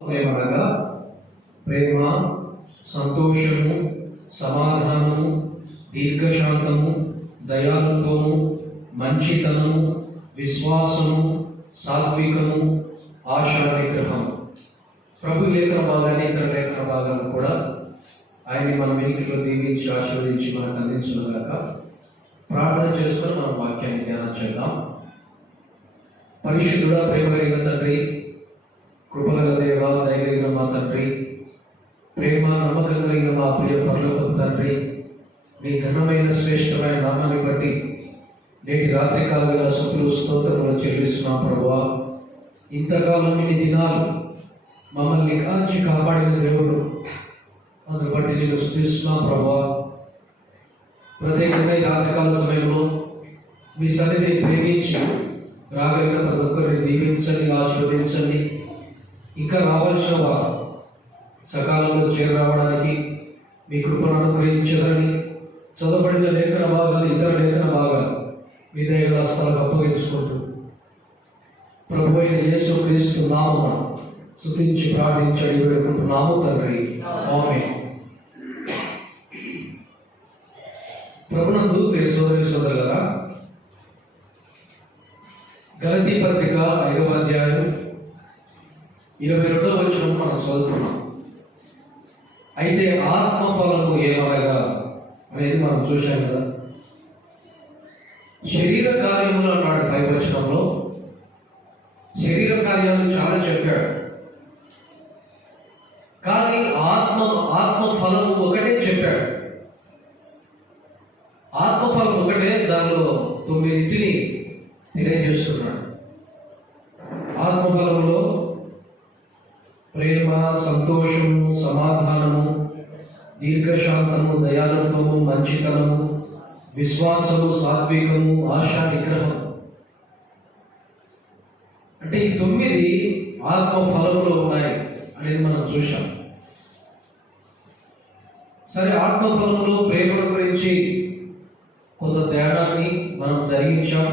ప్రేమగా ప్రేమ, సంతోషము, సమాధానము, దీర్ఘశాంతము, దయాళుత్వము, మంచితనము, విశ్వాసము, సాత్వికము, ఆశా నిగ్రహం. ప్రభు లేఖన భాగాన్ని, ఇతర లేఖన భాగాన్ని కూడా ఆయన్ని మన వెనుకలో దీవించి ఆశీర్వదించి మనకు అందించుగాక. ప్రార్థన చేసుకొని మనం వాక్యాన్ని ధ్యానం చేద్దాం. పరిశుద్ధుడా, ప్రేమ కలిగిన తండ్రి, కృపగల దేవ, దయగలిగిన మా తండ్రి, ప్రేమ నమ్మకం కలిగిన మా ప్రియ పరలోకపు తండ్రి, మీ ఘనమైన శ్రేష్టమైన నామాన్ని బట్టి నేటి రాత్రి కాలంలో శుభ్రులు స్తోత్రములు చెల్లిస్తున్నాం ప్రభువా. ఇంతకాలం ఇన్ని దినాలు మమ్మల్ని కాల్చి కాపాడిన దేవుడు, అందుని బట్టి నేను స్తుతిస్తున్నాం ప్రభువా. ప్రత్యేకంగా ఈ రాత్రికాల సమయంలో మీ సన్నిధిని ప్రేమించి రాగలిగిన ప్రతి ఒక్కరిని దీవించండి, ఆశీర్వదించండి. ఇంకా రావాల్సిన వారు సకాలంలో చేరరావడానికి మీ కృపను అనుగ్రహించాలని, చదవబడిన లేఖన భాగాలు, ఇతర లేఖన భాగాలు మీ దయగల హస్తాలకు అప్పగించుకుంటూ ప్రభు అయిన యేసు క్రీస్తు నామమున స్తుతించి ప్రార్థించి అడిగి వేడుకుంటున్నాము తండ్రి, ఆమేన్. ప్రభునందు ప్రియ సోదరి సోదరులారా, గలతీ పత్రిక 5వ అధ్యాయం 22వ వచనం మనం చదువుతున్నాం. అయితే ఆత్మఫలము ఏమనగా అనేది మనం చూశాం కదా. శరీర కార్యములు అన్నాడు పై వచనంలో. శరీర కార్యాలు చాలా చెప్పాడు, కానీ ఆత్మఫలము ఒకటే చెప్పాడు. ఆత్మఫలం ఒకటే, దానిలో 9 తెలియజేస్తున్నాడు. ఆత్మఫలములో ప్రేమ, సంతోషము, సమాధానము, దీర్ఘశాంతము, దయాళుత్వము, మంచితనము, విశ్వాసము, సాత్వికము, ఆశా నిగ్రహం. అంటే ఈ 9 ఆత్మఫలములో ఉన్నాయి అనేది మనం చూశాం. సరే, ఆత్మఫలంలో ప్రేమ గురించి కొంత తేడాన్ని మనం జరిగించాం.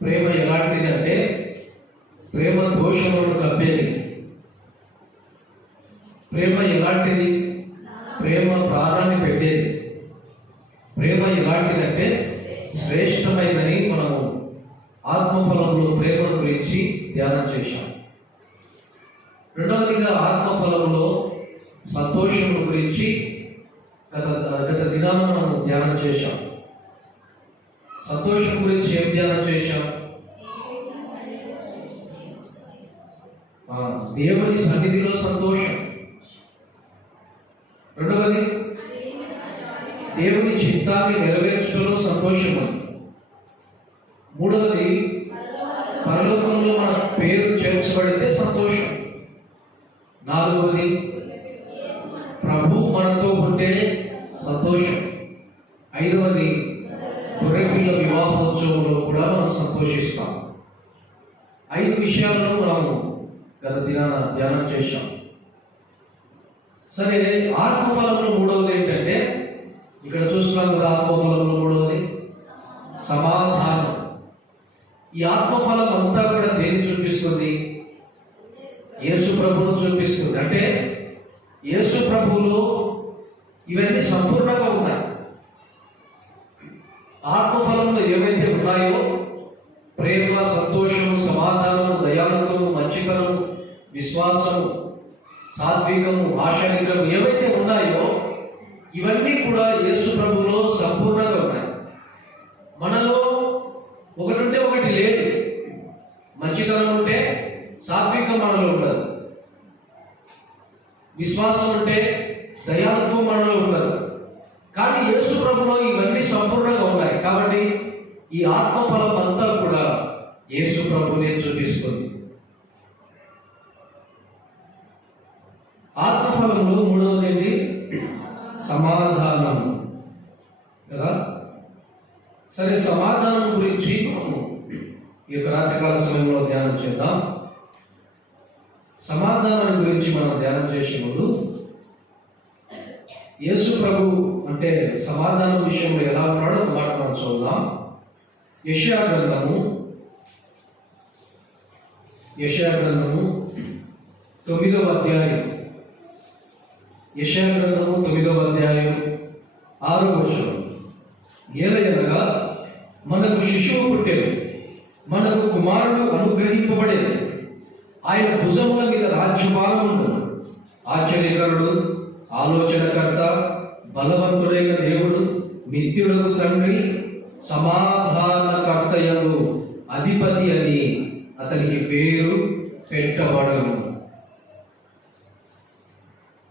ప్రేమ ఎలాంటిది అంటే, ప్రేమ దోషములను కప్పేది. ప్రేమ ఎలాంటిది? ప్రేమ ప్రాణాన్ని పెట్టేది. ప్రేమ ఎలాంటిదంటే శ్రేష్టమైనదని మనము ఆత్మఫలంలో ప్రేమను గురించి ధ్యానం చేశాం. రెండవదిగా ఆత్మఫలంలో సంతోషం గురించి గత దినాన్ని మనం ధ్యానం చేశాం. సంతోషం గురించి ఏం ధ్యానం చేశాం? దేవుని సన్నిధిలో సంతోషం. రెండవది, దేవుని చిత్తాన్ని నెరవేర్చడంలో సంతోషం. మూడవది, పరలోకంలో మన పేరు చేర్చబడితే సంతోషం. నాలుగవది, ప్రభు మనతో ఉంటే సంతోషం. ఐదవది, గొర్రెపిల్ల వివాహోత్సవంలో కూడా మనం సంతోషిస్తాం. 5 విషయాలను మనము గత దినాన ధ్యానం చేశాం. సరే, ఆత్మఫలంలో మూడవది ఏంటంటే, ఇక్కడ చూస్తున్నాం కదా, ఆత్మఫలంలో మూడవది సమాధానం. ఈ ఆత్మఫలం అంతా కూడా దేన్ని చూపిస్తుంది? యేసు ప్రభువును చూపిస్తుంది. అంటే యేసు ప్రభువులో ఇవన్నీ సంపూర్ణంగా ఉన్నాయి. ఆత్మఫలంలో ఏవైతే ఉన్నాయో, ప్రేమ, సంతోషము, సమాధానము, దయాళుత్వము, మంచితనము, విశ్వాసము, సాత్వికము, ఆశా నిగ్రహం ఏవైతే ఉన్నాయో ఇవన్నీ కూడా యేసు ప్రభువులో సంపూర్ణంగా ఉన్నాయి. మనలో ఒకటి ఉంటే ఒకటి లేదు. మంచితనం ఉంటే సాత్వికం మనలో ఉండదు. విశ్వాసం ఉంటే దయాళుత్వం మనలో ఉండదు. కానీ యేసు ప్రభులో ఇవన్నీ సంపూర్ణంగా ఉన్నాయి. కాబట్టి ఈ ఆత్మఫలం అంతా కూడా యేసు ప్రభునే చూపిస్తుంది. ఆత్మఫలంలో మూడవది ఏంటి? సమాధానం కదా. సరే, సమాధానం గురించి మనము ఈ యొక్క రాత్రికాల సమయంలో ధ్యానం చేద్దాం. సమాధానం గురించి మనం ధ్యానం చేసే ముందు, యేసు ప్రభు అంటే సమాధానం విషయంలో ఎలా ఉన్నాడో ఒక మాట మనం చూద్దాం. యెషయా గ్రంథము 9వ అధ్యాయం, యెషయా గ్రంథము 9వ అధ్యాయం 6వ వచనం. ఏలయనగా మనకు శిశువు పుట్టెను, మనకు కుమారుడు అనుగ్రహింపబడేది, ఆయన భుజముల మీద రాజ్యభారముండు. ఆశ్చర్యకరుడు, ఆలోచనకర్త, బలవంతుడైన దేవుడు, నిత్యుడకు తండ్రి, సమాధానకర్తయగు అధిపతి అని అతనికి పేరు పెట్టబడను.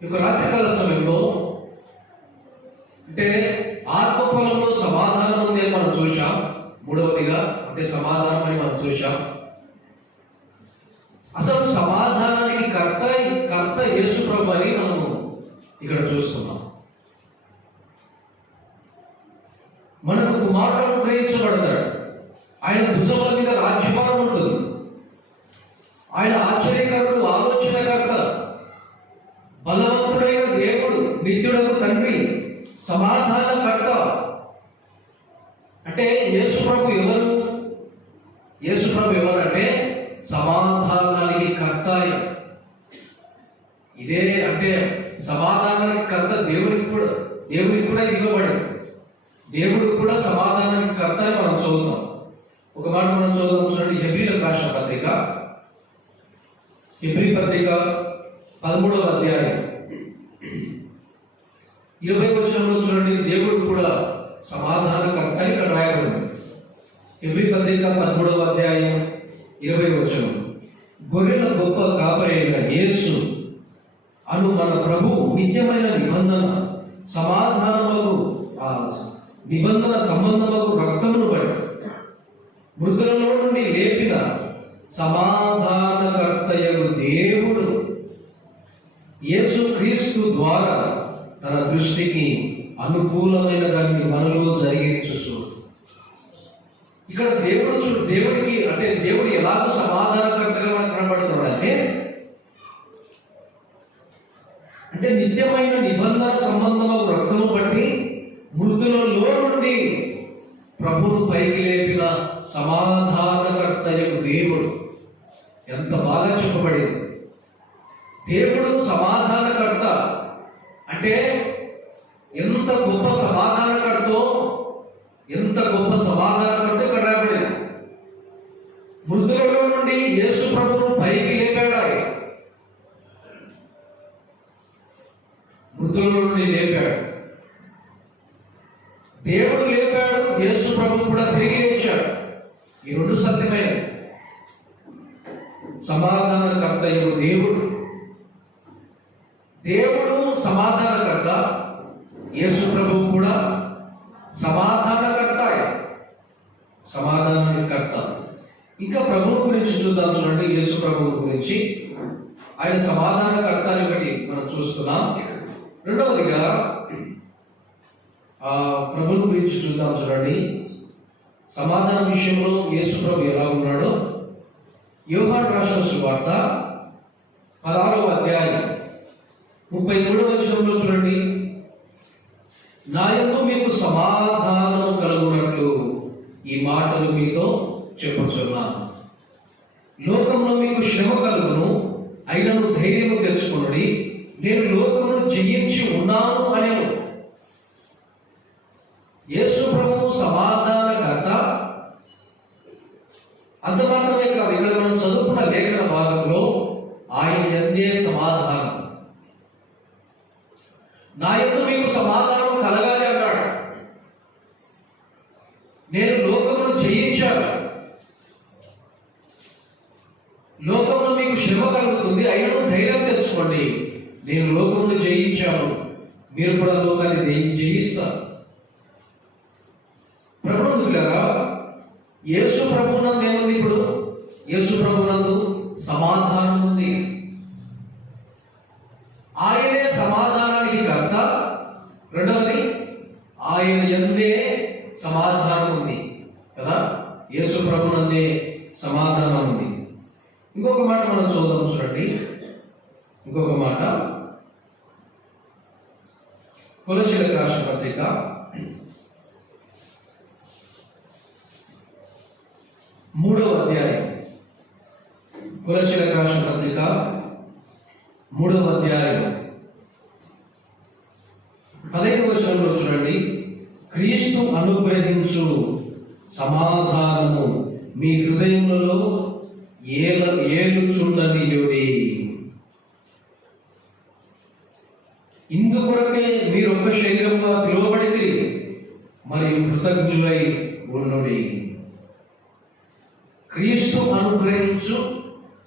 ఇక రాత్రికాల సమయంలో అంటే ఆత్మఫలంలో సమాధానం ఉంది అని మనం చూసాం. మూడవదిగా అంటే సమాధానం అని మనం చూసాం. అసలు సమాధానానికి కర్త యేసు ప్రభు అని మనం ఇక్కడ చూస్తున్నాం. మనకు కుమారుడు అనుగ్రహించబడతాడు, ఆయన భుజముల మీద రాజ్యభారం ఉంటుంది, ఆయన ఆశ్చర్యకరుడు, ఆలోచనకర్త, బలవంతుడైన దేవుడు, నిత్యుడకు తండ్రి, సమాధానకర్త. అంటే యేసు ప్రభు ఎవరు? యేసు ప్రభు ఎవరంటే సమాధానానికి కర్త. ఇదే అంటే సమాధానానికి కర్త దేవుడికి కూడా ఇవ్వబడి, దేవుడు కూడా సమాధానానికి కర్త అని మనం చదువుతాం. ఒక మాట మనం చదువుతాం చూడండి. హెబ్రీలకు రాసిన పత్రిక, హెబ్రీ పత్రిక 13వ అధ్యాయం 20వ వచనంలో చూడండి. దేవుడు కూడా సమాధానకర్త అని ఇక్కడ రాయబడింది. హెబ్రీ పత్రిక 13వ అధ్యాయం 20వ వచనం. గొర్రెల గొప్ప కాపరి అయిన యేసు అను మన ప్రభు నిత్యమైన నిబంధన సంబంధములకు రక్తమును బట్టి మృతులలో నుండి లేపిన సమాధానకర్తయగు దేవుడు యేసు క్రీస్తు ద్వారా తన దృష్టికి అనుకూలమైన దాన్ని మనలో జరిగించు. ఇక్కడ దేవుడికి అంటే దేవుడు ఎలాగో సమాధానకర్తగా మనకు కనబడుతున్నాడు అంటే నిత్యమైన నిబంధన సంబంధము రక్తము బట్టి మృతులలో నుండి ప్రభువును పైకి లేపిన సమాధానకర్తయకు దేవుడు. ఎంత బాగా చెప్పబడింది. దేవుడు సమాధానకర్త అంటే ఎంత గొప్ప సమాధానకర్తో ఇక్కడ రాబడింది. మృతులలో నుండి యేసు ప్రభువును పైకి లేపాడు. మృతుల నుండి లేపాడు, దేవుడు లేపాడు, యేసు ప్రభు కూడా తిరిగి లేచాడు. ఈ రెండు సత్యమైన సమాధానకర్త దేవుడు సమాధానకర్త, యేసు ప్రభు కూడా సమాధానానికి కర్త. ఇంకా ప్రభువు గురించి చూద్దాం చూడండి. యేసు ప్రభువు గురించి, ఆయన సమాధానకర్తని బట్టి మనం చూస్తున్నాం. రెండవదిగా ప్రభువు గురించి చూద్దాం చూడండి. సమాధానం విషయంలో యేసు ప్రభు ఎలా ఉన్నాడో యోహాను రాసిన సువార్త 16వ అధ్యాయం 33వ వచనంలో చూడండి. నా యందు మీకు సమాధానము కలుగునట్లు ఈ మాటలు మీతో చెప్పుచున్నాను. లోకంలో మీకు శ్రమ కలుగును, అయినను ధైర్యము తెచ్చుకొనుడి, నేను లోకమును జయించి ఉన్నాను అనేను. యేసు ప్రభువు సమాధానకర్త. అంత మాత్రమే కాదు, ఇక్కడ మనం చదువుకున్న లేఖన భాగంలో ఆయన యందే సమాధానం. నా యందు మీకు సమాధానం కలగాలి అన్నాడు. నేను లోకమును జయించాను. లోకంలో మీకు శ్రమ కలుగుతుంది, అయినా ధైర్యం తెచ్చుకోండి, నేను లోకమును జయించాను, మీరు కూడా లోకాన్ని జయిస్తారు. ప్రభువులారా, యేసు ప్రభువునందు ఏముంది? ఇప్పుడు యేసు ప్రభువునందు సమాధానం ఉంది. ఆయనే సమాధానానికి కర్త. రెండవది, ఆయన యందే సమాధానం ఉంది కదా. యేసు ప్రభువునందే సమాధానం ఉంది. ఇంకొక మాట మనం చూద్దాం చూడండి. ఇంకొక మాట కొలస్సీయులకు రాసిన పత్రిక 3వ అధ్యాయం. కొలస్సీయులకు రాసిన పత్రిక 3వ అధ్యాయం 15వ వచనంలో చూడండి. క్రీస్తు అనుగ్రహించు సమాధానము మీ హృదయములలో ఏలుచుండనియుడి. ఇందుకొరకే మీరు ఒక శరీరంగా పిలువబడితే మరియు కృతజ్ఞులై ఉండుడి. క్రీస్తు అనుగ్రహించు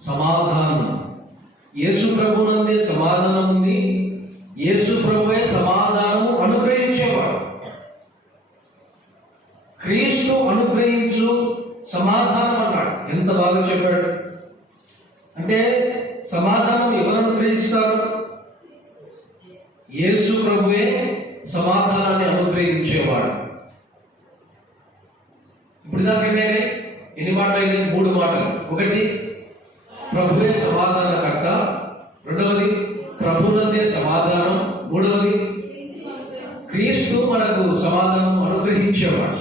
సమాధానం. యేసు ప్రభునందే సమాధానం ఉంది. యేసు ప్రభువే సమాధానము అనుగ్రహించేవాడు. క్రీస్తు అనుగ్రహించు సమాధానం అన్నాడు. ఎంత బాగా చెప్పాడు. అంటే సమాధానం ఎవరు అనుగ్రహిస్తారు? యేసు ప్రభువే సమాధానాన్ని అనుగ్రహించేవాడు. ఇప్పుడు దాకా ఎన్ని మాటలు? 3 మాటలు. ఒకటి, ప్రభువే సమాధానకర్త. రెండవది, ప్రభునందే సమాధానం. మూడవది, క్రీస్తు మనకు సమాధానం అనుగ్రహించేవాడు.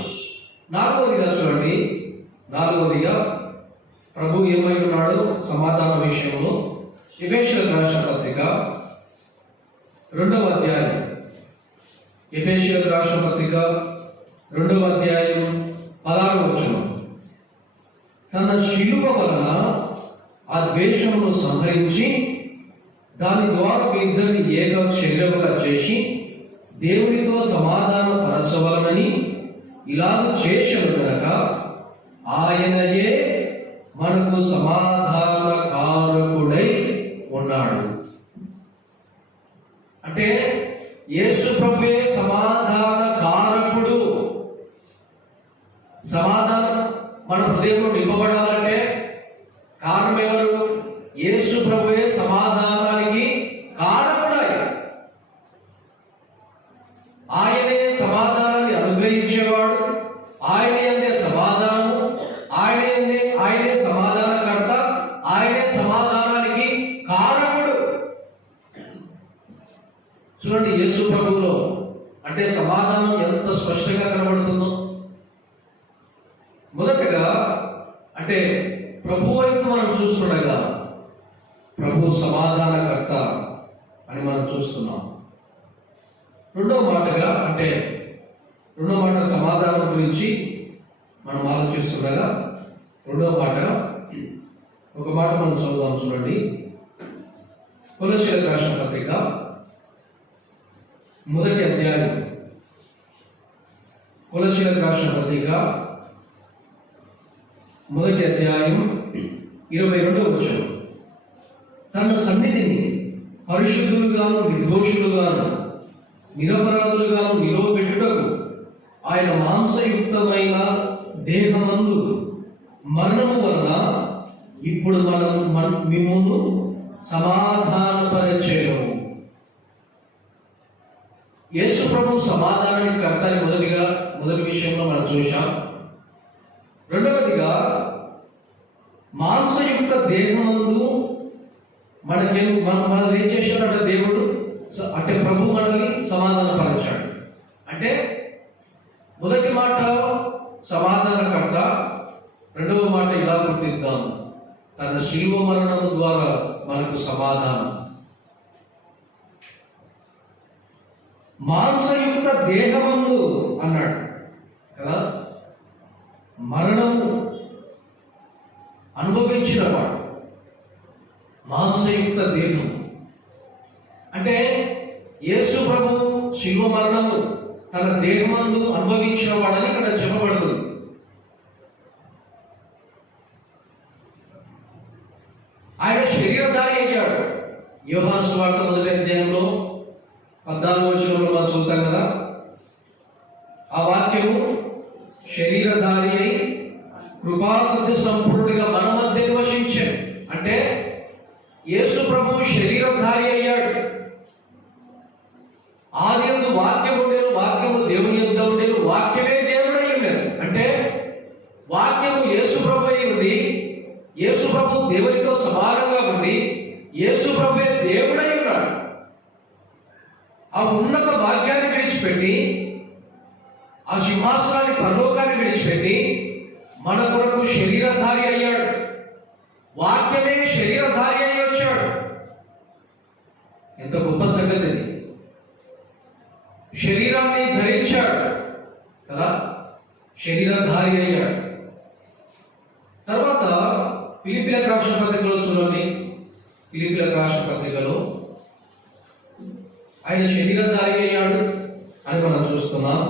నాలుగవదిగా చూడండి, ప్రభు ఏమై ఉన్నాడు సమాధాన విషయంలో? ఎఫెసీయులకు రాసిన పత్రిక 2వ అధ్యాయం. ఎఫెసీయులకు రాసిన పత్రిక 2వ అధ్యాయం 16వ వచనం. తన శిలువ వలన ఆ ద్వేషమును సంహరించి దాని ద్వారా ఇద్దరిని ఏక శరీరముగా చేసి దేవునితో సమాధాన పరచవలనని ఇలాగ చేసిన కనుక ఆయనయే మనకు సమాధాన కారకుడై ఉన్నాడు. అంటే యేసు ప్రభువే సమాధాన కారకుడు. సమాధానం మన హృదయంలో నింపబడాలంటే కారణం ఎవరు? యేసు ప్రభువే సమాధానానికి కారకుడై. ఆయనే సమాధానాన్ని అనుగ్రహించేవాడు. ఆయనే సమాధానము. ఆయనే సమాధానకర్త. ఆయనే సమాధానానికి కారకుడు. చూడండి, యేసు ప్రభువులో అంటే సమాధానం ఎంత స్పష్టంగా కనబడుతుందో. మొదటగా అంటే ప్రభు వైపు మనం చూస్తుండగా ప్రభు సమాధానకర్త అని మనం చూస్తున్నాం. రెండో మాట సమాధానం గురించి మనం ఆలోచిస్తుండగా రెండో మాట ఒక మాట మనం చదువుదాం. చూడండి, కొలస్సీయులకు రాసిన పత్రిక 1వ అధ్యాయం. కొలస్సీయులకు రాసిన పత్రిక 1వ అధ్యాయం 22వ వచనం. తన సన్నిధిని పరిశుద్ధులుగాను నిర్దోషులుగాను నిరపరాధులుగాను నిలవబెట్టుటకు ఆయన మాంసయుక్తమైన దేహమందు మరణము వలన ఇప్పుడు మిమ్మును సమాధానపరచెను. యేసు ప్రభు సమాధానానికి కర్త అని మొదటి విషయంలో మనం చూశాం. రెండవదిగా మాంసయుక్త దేహమందు మనల్ని ఏం చేశాడంటే దేవుడు అంటే ప్రభు మనల్ని సమాధానపరచాడు. అంటే మొదటి మాట సమాధానకర్త. రెండవ మాట ఇలా గుర్తిద్దాం, తన శిలువ మరణము ద్వారా మనకు సమాధానం. మాంసయుక్త దేహమందు అన్నాడు కదా, మరణము అనుభవించిన వాడు. మాంసయుక్త దేహం అంటే యేసు ప్రభు శిలువ మరణము తన దేహమందు అనుభవించిన వాడని ఇక్కడ చెప్పబడుతుంది. ఆయన శరీరధారి అయ్యాడు. యోహాను సువార్త 1వ అధ్యాయంలో 14వ వచనంలో మనం చూస్తాం కదా, ఆ వాక్యము శరీరధారి అయి కృపాసత్య సంపూర్ణుడిగా మన మధ్య నివసించాడు. అంటే యేసు ప్రభు శరీరధారి అయ్యాడు. ఆదియందు వాక్యం ఉండేది, వాక్యము దేవుని యొద్ద ఉండేది, వాక్యమే దేవుడై ఉన్నాడు. అంటే వాక్యము యేసు ప్రభు అయి ఉంది. యేసు ప్రభు దేవునితో సమానంగా ఉంది. యేసు ప్రభువే దేవుడై ఉన్నాడు. ఆ ఉన్నత భాగ్యాన్ని విడిచిపెట్టి, ఆ సింహాసనాన్ని పరలోకాన్ని విడిచిపెట్టి మన కొరకు శరీరధారి అయ్యాడు. వాక్యమే శరీరధారి అయి వచ్చాడు. ఎంత గొప్ప సంగతి ఇది. శరీరాన్ని ధరించాడు కదా, శరీరధారి అయ్యాడు. తర్వాత ఫిలిప్పీలకు రాసిన పత్రికలో చూడండి, ఫిలిప్పీలకు రాసిన పత్రికలో ఆయన శరీరధారి అయ్యాడు అని మనం చూస్తున్నాం.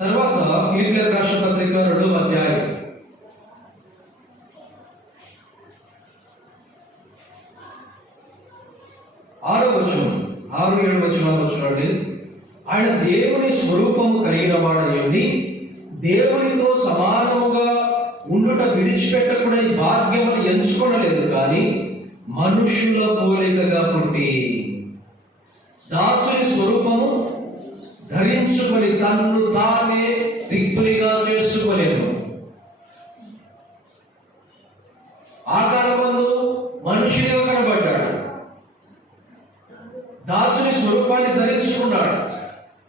తర్వాత ఫిలిప్పీలకు రాసిన పత్రిక 2వ అధ్యాయం 6-7 వచనాలు చూడండి. ఆయన దేవుని స్వరూపము కలిగిన వాడయ్యుండి దేవునితో సమానముగా ఉండుట విడిచిపెట్టకుండా ఈ భాగ్యమును ఎంచుకోవలేదు, కానీ మనుషుల పోలికగా పుట్టి దాసుని స్వరూపము ధరించుకొని తన్ను తానే రిక్తునిగా చేసుకోలేదు. ఆకారమందు మనుషునిగా కనబడ్డాడు, దాసుని స్వరూపాన్ని ధరించుకున్నాడు,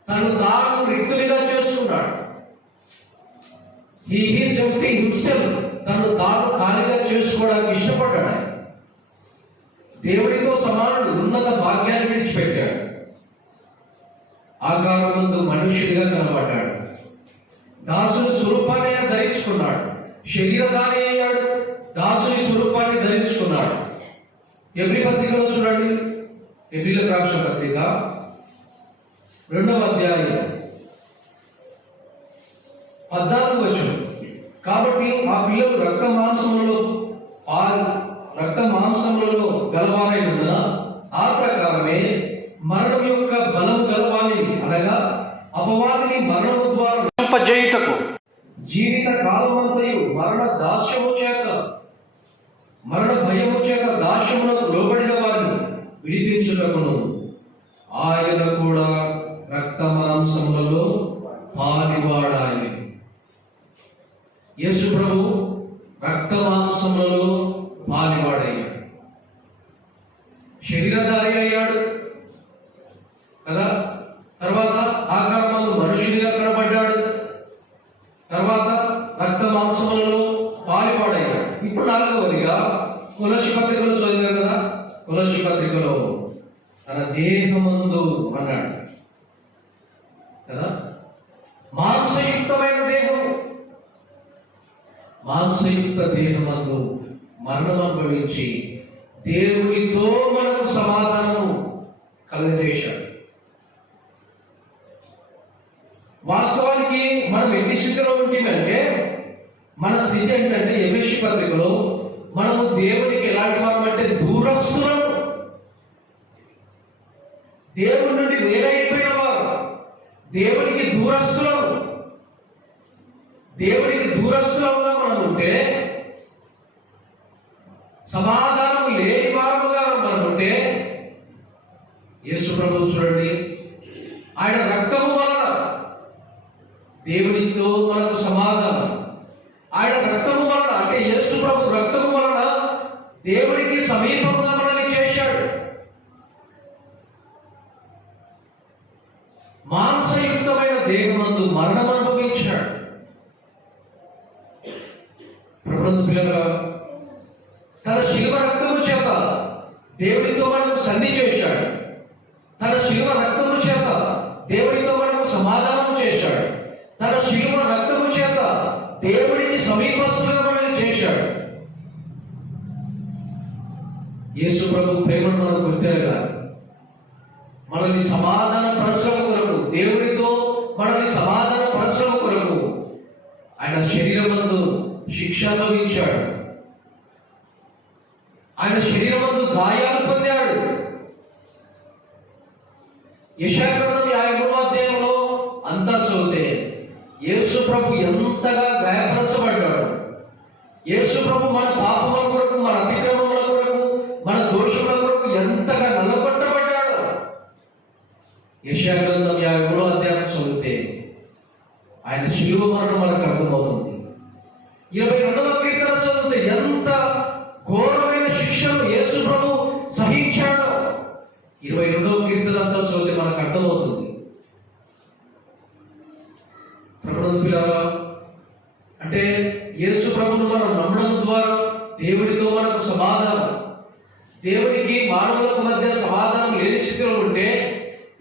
తను తాను రిక్తునిగా చేసుకున్నాడు. He is empty himself. తను తాను ఖాళీగా చేసుకోవడానికి ఇష్టపడ్డాడు. దేవుడితో సమానుడు, ఉన్నత భాగ్యాన్ని విడిచిపెట్టాడు, ఆకారమందు మనుష్యుడిగా కనబడ్డాడు, దాసుని స్వరూపాన్ని ధరించుకున్నాడు, శరీరధారి అయ్యాడు, దాసుని స్వరూపాన్ని ధరించుకున్నాడు. ఎబ్రీ పత్రికలో చూడండి, ఎబ్రీలకు రాసిన పత్రిక 2వ అధ్యాయం 14వ వచనం. కాబట్టి ఆ పిల్లలు రక్త మాంసములలో గలవారై ఉన్నద ఆ ప్రకారమే మరణం యొక్క బలం గలవాని, అనగా అపవాదిని మరణము ద్వారా నశింపజేయుటకు జీవిత కాలమంతయు మరణ భయము చేత దాస్యమునకు లోబడిన వారిని విడిపించుటకును ఆయన కూడా రక్త మాంసములలో పాలివాడాయను. యేసు ప్రభు రక్త మాంసములలో పాలివాడయ్యాడు, శరీరధారి అయ్యాడు కదా. తర్వాత ఆకారమందు మనుషునిగా కనబడ్డాడు, తర్వాత రక్త మాంసములలో పాలివాడయ్యాడు. ఇప్పుడు 4వదిగా కొలస్సీ పత్రికలో చదివారు కదా, కొలస్సీ పత్రికలో తన దేహమందు అన్నాడు కదా. మాంసయుక్తమైన దేహం, మాంసయుక్త దేహమందు మరణం అనుభవించి దేవునితో మనకు సమాధానము కలుగజేశాడు. వాస్తవానికి మనం ఎన్ని స్థితిలో ఉంటుందంటే, మన స్థితి ఏంటంటే ఎఫెసీ పత్రికలో మనము దేవునికి ఎలాంటి వారు అంటే దూరస్తులను, దేవుడి నుండి వేరైపోయిన వారు, దేవునికి దూరస్తులుగా మనం ఉంటే, సమాధానం లేని వారుగా మనం ఉంటే, యేసు ప్రభువు చూడండి, ఆయన రక్తము వలన దేవునితో మనకు సమాధానం, ఆయన రక్తము వలన అంటే యేసు ప్రభు రక్తము వలన దేవునికి సమీపంగా మనల్ని చేశాడు. మాంసయుక్తమైన దేహమందు మరణం అనుభవించాడు. ప్రభునందు పిల్లగా తన శిలువ రక్తము చేత దేవుడితో మనకు సంధి చేశాడు, తన శిలువ రక్తము చేత దేవుడితో మనకు సమాధానం చేశాడు, తన శిలువ రక్తము చేత దేవుడికి సమీపస్తులుగా మనల్ని చేశాడు. యేసు ప్రభు ప్రేమను మనం గుర్తెరగాలి. మనల్ని సమాధాన పరచడం కొరకు, దేవుడితో మనల్ని సమాధాన పరచడం కొరకు ఆయన శరీరమందు శిక్ష అనుభవించాడు, ఆయన శరీరమందు గాయాలు పొందాడు. యెషయా గ్రంథం 53వ అధ్యాయంలో అంతా చదివితే యేసు ప్రభు ఎంతగా గాయపరచబడ్డాడు. యేసు ప్రభు మన పాపముల కొరకు, మన అతిక్రమముల కొరకు, మన దోషముల కొరకు ఎంతగా నల్లగొట్టబడ్డాడు. యెషయా గ్రంథం 53వ అధ్యాయం చదివితే ఆయన శిలువ మరణం మనకు అర్థమవుతుంది. 22వ కీర్తన చదివితే ఎంత ఘోరమైన శిక్షను యేసు ప్రభు సహించాడు. 22వ కీర్తన అంతా చదివితే మనకు అర్థమవుతుంది. ప్రభునందు పిల్లరా, అంటే యేసు ప్రభువును మనం నమ్మడం ద్వారా దేవుడితో మనకు సమాధానం, దేవుడికి మానవులకు మధ్య సమాధానం లేని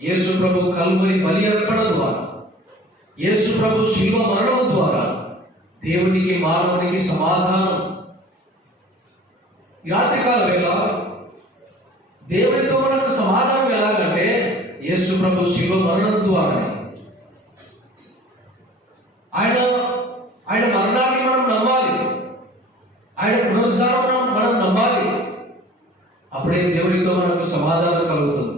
యేసు ప్రభు కల్వరి బలి అర్పణ ద్వారా, యేసు ప్రభు శిలువ మరణం ద్వారా దేవునికి మానవునికి సమాధానం. ఈ రాత్రికాల వేళ దేవునితో మనకు సమాధానం ఎలాగంటే యేసు ప్రభు శిలువ మరణం ద్వారానే. ఆయన మరణాన్ని మనం నమ్మాలి, ఆయన పునరుద్ధానం మనం నమ్మాలి. అప్పుడే దేవునితో మనకు సమాధానం కలుగుతుంది.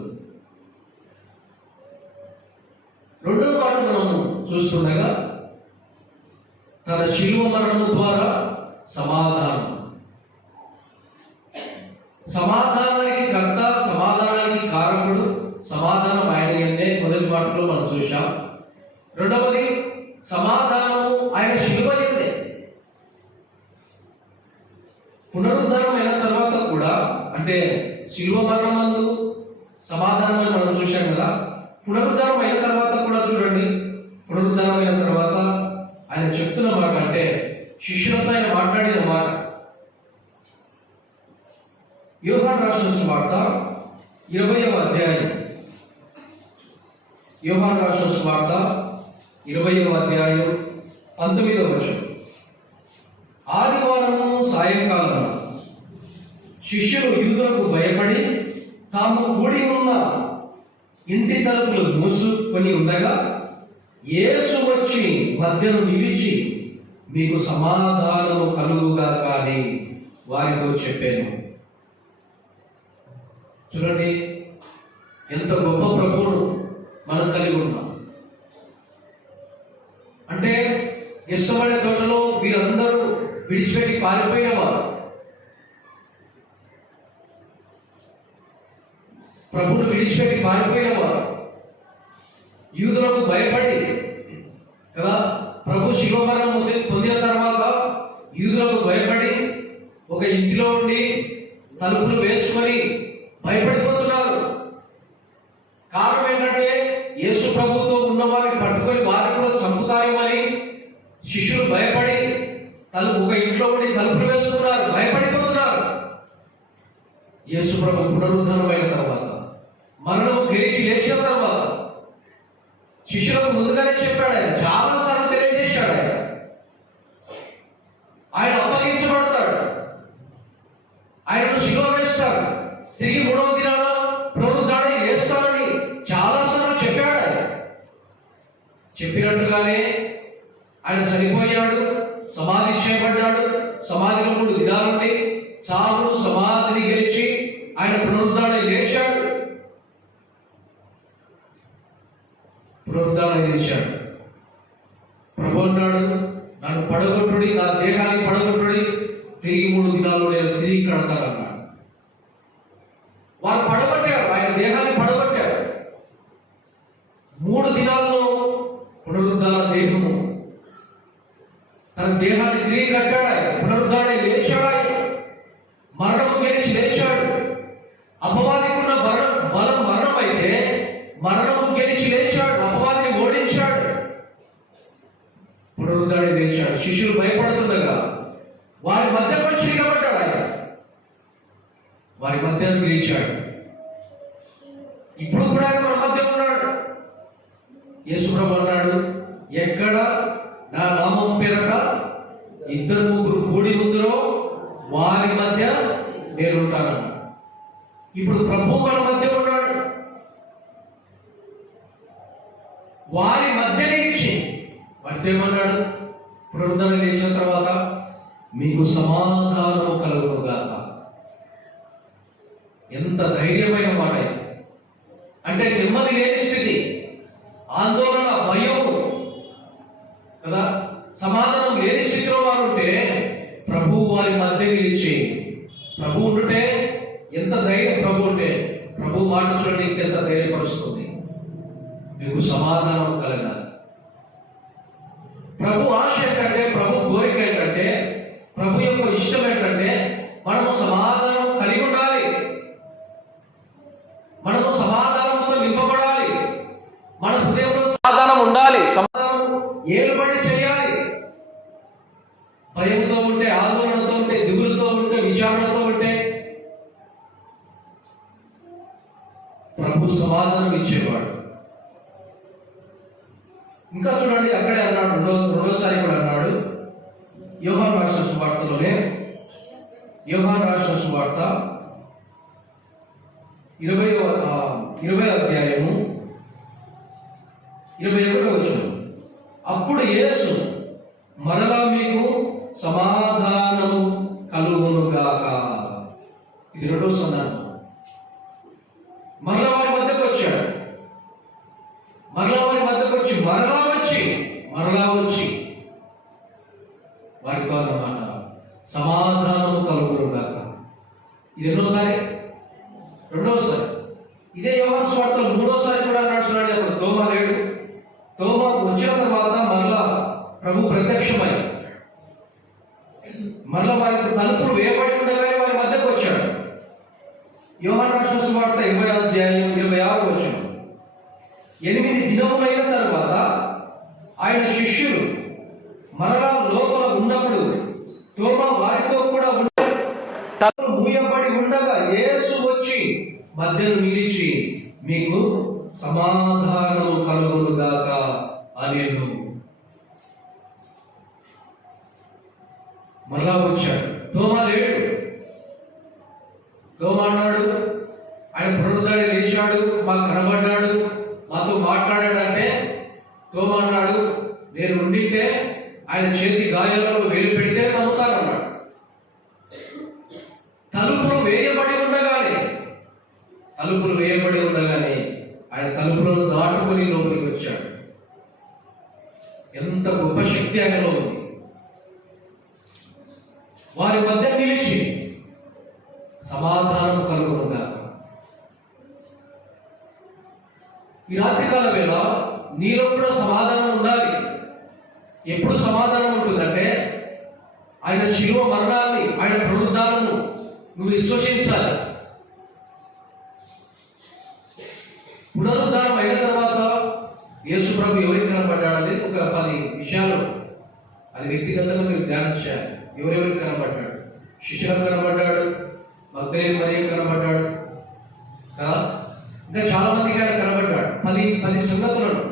రెండో మాట మనం చూస్తుండగా తన శిలువ మరణము ద్వారా సమాధానం. సమాధానానికి కర్త, సమాధానానికి కారకుడు, సమాధానం ఆయన అంటే మొదటి మాటలో మనం చూశాం. రెండవది సమాధానము ఆయన శిలువ ఎందే. పునరుద్ధానం అయిన తర్వాత కూడా, అంటే శిలువ మరణమందు సమాధానం అని మనం చూశాం కదా, పునరుద్ధానం అయిన తర్వాత కూడా చూడండి, పునరుద్ధానం అయిన తర్వాత ఆయన చెప్తున్న మాట, అంటే శిష్యులతో ఆయన మాట్లాడిన మాట. యోహాను రాసిన సువార్త 20వ అధ్యాయం, యోహాను రాసిన సువార్త 20వ అధ్యాయం 19వ వచనం. ఆదివారము సాయంకాలం శిష్యులు యూదులకు భయపడి తాము కూడి ఉన్న ఇంటి తలుపులు మూసుకొని ఉండగా యేసు వచ్చి మధ్యను నిలిచి మీకు సమాధానము కలుగుగా కానీ వారితో చెప్పాను. చూడండి, ఎంత గొప్ప ప్రభువును మనం కలిగి ఉన్నాం. అంటే గెస్సమనే తోటలో వీరందరూ విడిచిపెట్టి పారిపోయిన వారు, ప్రభువును విడిచిపెట్టి పారిపోయిన వారు, యూదులకు భయపడి కదా, ప్రభు శివమరణం పొందిన తర్వాత యూదులకు భయపడి ఒక ఇంటిలో ఉండి తలుపులు వేసుకొని భయపడిపోతున్నారు. కారణం ఏంటంటే యేసు ప్రభుతో ఉన్న వారిని పట్టుకొని వారిని కూడా చంపుతారేమని శిష్యులు భయపడి ఒక ఇంట్లో ఉండి తలుపులు వేసుకున్నారు, భయపడిపోతున్నారు. యేసు ప్రభు పునరుద్ధరణమైన తర్వాత, మరణం గెలిచి లేచిన తర్వాత శిష్యులకు ముందుగానే చెప్పాడు. ఆయన చాలాసార్లు తెలియజేశాడు. ఆయన అప్పగించబడతాడు, ఆయనను శిలువ వేస్తాడు, తిరిగి 3వ దినాన పునరుద్ధరణ చేస్తానని చాలాసార్లు చెప్పాడు. చెప్పినట్టుగానే ఆయన చనిపోయాడు, సమాధి చేయబడ్డాడు. సమాధిలో 3 దినాలుండి చావు సమాధిని గెలిచి ఆయన పునరుద్ధరణ లేచాడు, పునరుద్ధరణ చేశాడు. ప్రభు అన్నాడు, నన్ను పడగొట్టుడి, నా దేహాన్ని పడగొట్టుడి, తిరిగి 3 దినాల్లో నేను తిరిగి కడతానన్నాడు. వారు పడగొట్టారు, ఆయన దేహాన్ని పడగొట్టారు. 3 దినాల్లో పునరుద్ధరణ దేహము తన దేహాన్ని తిరిగి కట్టాడు. ఆయన పునరుద్ధరణ లేచాడు. ఆయన మరణము గెలిచి లేచాడు. అపవాదికున్న బలం మరణం అయితే మరణము గెలిచి లేచాడు, అపవాదిని ఓడించాడు, పునరుద్ధరణ లేచాడు. శిష్యులు భయపడుతుండగా వారి మధ్యకు వచ్చి నిలబడ్డాడు. ఆయన వారి మధ్యను గెలిచాడు. ఇప్పుడు కూడా ఆయన మన మధ్య ఉన్నాడు. యేసు ప్రభు అన్నాడు, ఎక్కడ నా నామం పేరట 2-3 కూడి ఉందరో వారి మధ్య నేను ఉంటానన్నా. ఇప్పుడు ప్రభు మన మధ్య ఉన్నాడు. వారి మధ్య నిలిచి ఏమన్నాడు? పునరుద్ధరణ లేచిన తర్వాత మీకు సమాధానం కలుగునుగాక. ఎంత ధైర్యమైన మాట ఇది! అంటే నెమ్మది లేని స్థితి, ఆందోళన, భయం కదా, సమాధానం లేని స్థితిలో వారు ఉంటే ప్రభు వారి మధ్య నిలిచి, ప్రభు ఉంటే ఎంత ధైర్యం, ప్రభు ఉంటే ప్రభు మాట చూడండి ఇంకెంత ధైర్యపరుస్తుంది. మీకు సమాధానం కలగాలి. ప్రభు ఆశ ఏంటంటే, ప్రభు కోరిక ఏంటంటే, ప్రభు యొక్క ఇష్టం ఏంటంటే మనము సమాధానం కలిగి ఉండాలి, మనము సమాధానంతో నింపబడాలి, మన హృదయంలో సమాధానం ఉండాలి, సమాధానం ఏలుబడి చేయాలి. భయంతో ఉంటే, ఆందోళనతో ఉంటే, దిగులతో ఉంటే, విచారణతో ఉంటే ప్రభు సమాధానం ఇచ్చేవాడు. ఇంకా చూడండి, అక్కడే అన్నాడు, రెండోసారి కూడా అన్నాడు. యోహాను రాసిన సువార్తలోనే, యోహాను రాసిన సువార్త 20వ అధ్యాయము 21వ వచనం. అప్పుడు యేసు మరలా మీకు సమాధానము కలుగునుగాక. ఇది రెండో సందర్భం. మరలా వారి మధ్యకు వచ్చాడు. మరలా వచ్చి వారితో అన్నమాట, సమాధానము కలుగునుగాక. ఇది రెండోసారి. ఇదే యోహాను సువార్తలో మూడోసారి కూడా అన్నాడు. చూడండి, అప్పుడు తోమా లేడు. తోమా వచ్చిన తర్వాత మరలా ప్రభు ప్రత్యక్షమై మరలా వారికి తలుపులు వేయబడి ఉండగానే వారి మధ్యకు వచ్చాడు. యోహాను రాసిన సువార్త 20వ అధ్యాయం 26వ వచనం. 8 దినములైన తర్వాత ఆయన శిష్యులు మరలా లోపల ఉన్నప్పుడు తోమా వారితో కూడా తలుపులు మూయబడి ఉండగా యేసు వచ్చి మధ్యను నిలిచి, మీకు సమాధానము కలుగునుగాక అనేను. మరలా వచ్చాడు. తోమా లేడు. తోమా అన్నాడు, ఆయన పునరుద్ధరణ లేచాడు, మాకు కనబడ్డాడు, మాతో మాట్లాడాడంటే తోమా అన్నాడు, నేను ఉండితే ఆయన చేతి గాయాలలో వేలు పెడితే నమ్ముతానన్నాడు. తలుపులు వేయబడి ఉండగానే ఆయన తలుపులను దాటుకొని లోపలికి వచ్చాడు. ఎంత గొప్ప శక్తి ఆయనలో ఉంది. వారి మధ్య నిలిచి సమాధానం కలుగునుగాక. ఈ రాత్రికాల వేళ నీలో కూడా సమాధానం ఉండాలి. ఎప్పుడు సమాధానం ఉంటుందంటే, ఆయన శిలువ మరణాన్ని, ఆయన పునరుద్ధానము నువ్వు విశ్వసించాలి. పునరుద్ధానం అయిన తర్వాత యేసు ప్రభు ఎవరికి కనబడ్డాడనేది ఒక 10 విషయాలు, అది వ్యక్తిగతంగా మీరు ధ్యానం చేయాలి. ఎవరెవరికి కనబడ్డాడు? శిష్యులకు కనబడ్డాడు, మగ్దలేనే మరియకు కనబడ్డాడు కదా, ఇంకా చాలా మందికి ఆయన కనబడ్డాడు. 10 సంగతులను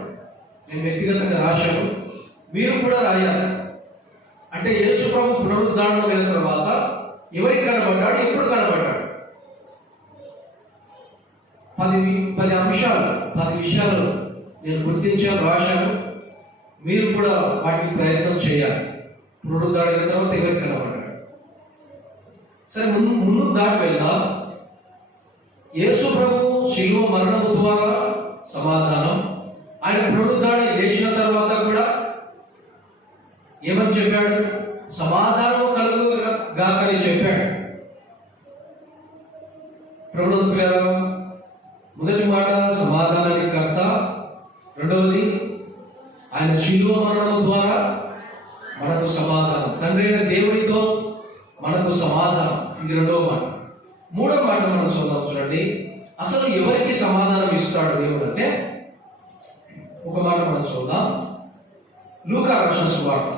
నేను వ్యక్తిగతంగా రాశాను, మీరు కూడా రాయాలి. అంటే యేసు ప్రభు పునరుద్ధానం అయిన తర్వాత ఎవరికి కనబడ్డాడు, ఎప్పుడు కనబడ్డాడు? 10 అంశాలు, 10 విషయాలు నేను గుర్తించాను, రాశాను. మీరు కూడా వాటికి ప్రయత్నం చేయాలి. పునరుద్ధానం అయిన తర్వాత ఎవరికి కనబడ్డాడు? సరే, ముందు దాటి వెళ్దాం. యేసు ప్రభు శిలువ మరణం ద్వారా సమాధానం, ఆయన పునరుద్ధానం లేచిన తర్వాత కూడా ఏమని చెప్పాడు? సమాధానం కలుగుగాకని చెప్పాడు. ప్రభునందు ప్రియులారా, మొదటి మాట సమాధానానికి కర్త, రెండవది ఆయన శిలువ మరణం ద్వారా మనకు సమాధానం, తండ్రి అయిన దేవుడితో మనకు సమాధానం. ఇది రెండవ మాట. మూడవ మాట మనం చూడండి, అసలు ఎవరికి సమాధానం ఇస్తాడు దేవుడు అంటే, ఒక మాట మనం చూద్దాం. లూకా రాసిన సువార్త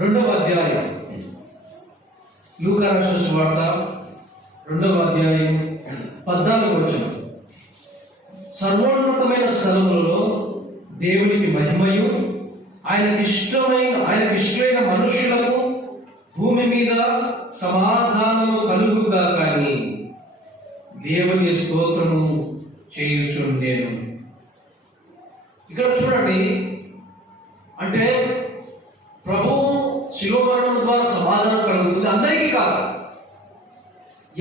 2వ అధ్యాయం, లూకా రాసిన సువార్త 2వ అధ్యాయం 14వ వచనం. సర్వోన్నతమైన స్థలములలో దేవునికి మహిమయు, ఆయనకి ఇష్టమైన మనుష్యులకు భూమి మీద సమాధానము కలుగుగా కానీ దేవుని స్తోత్రము చేయుచుండేను. ఇక్కడ చూడండి, అంటే ప్రభు శిలువ మరణం ద్వారా సమాధానం కలుగుతుంది. అందరికీ కాదు.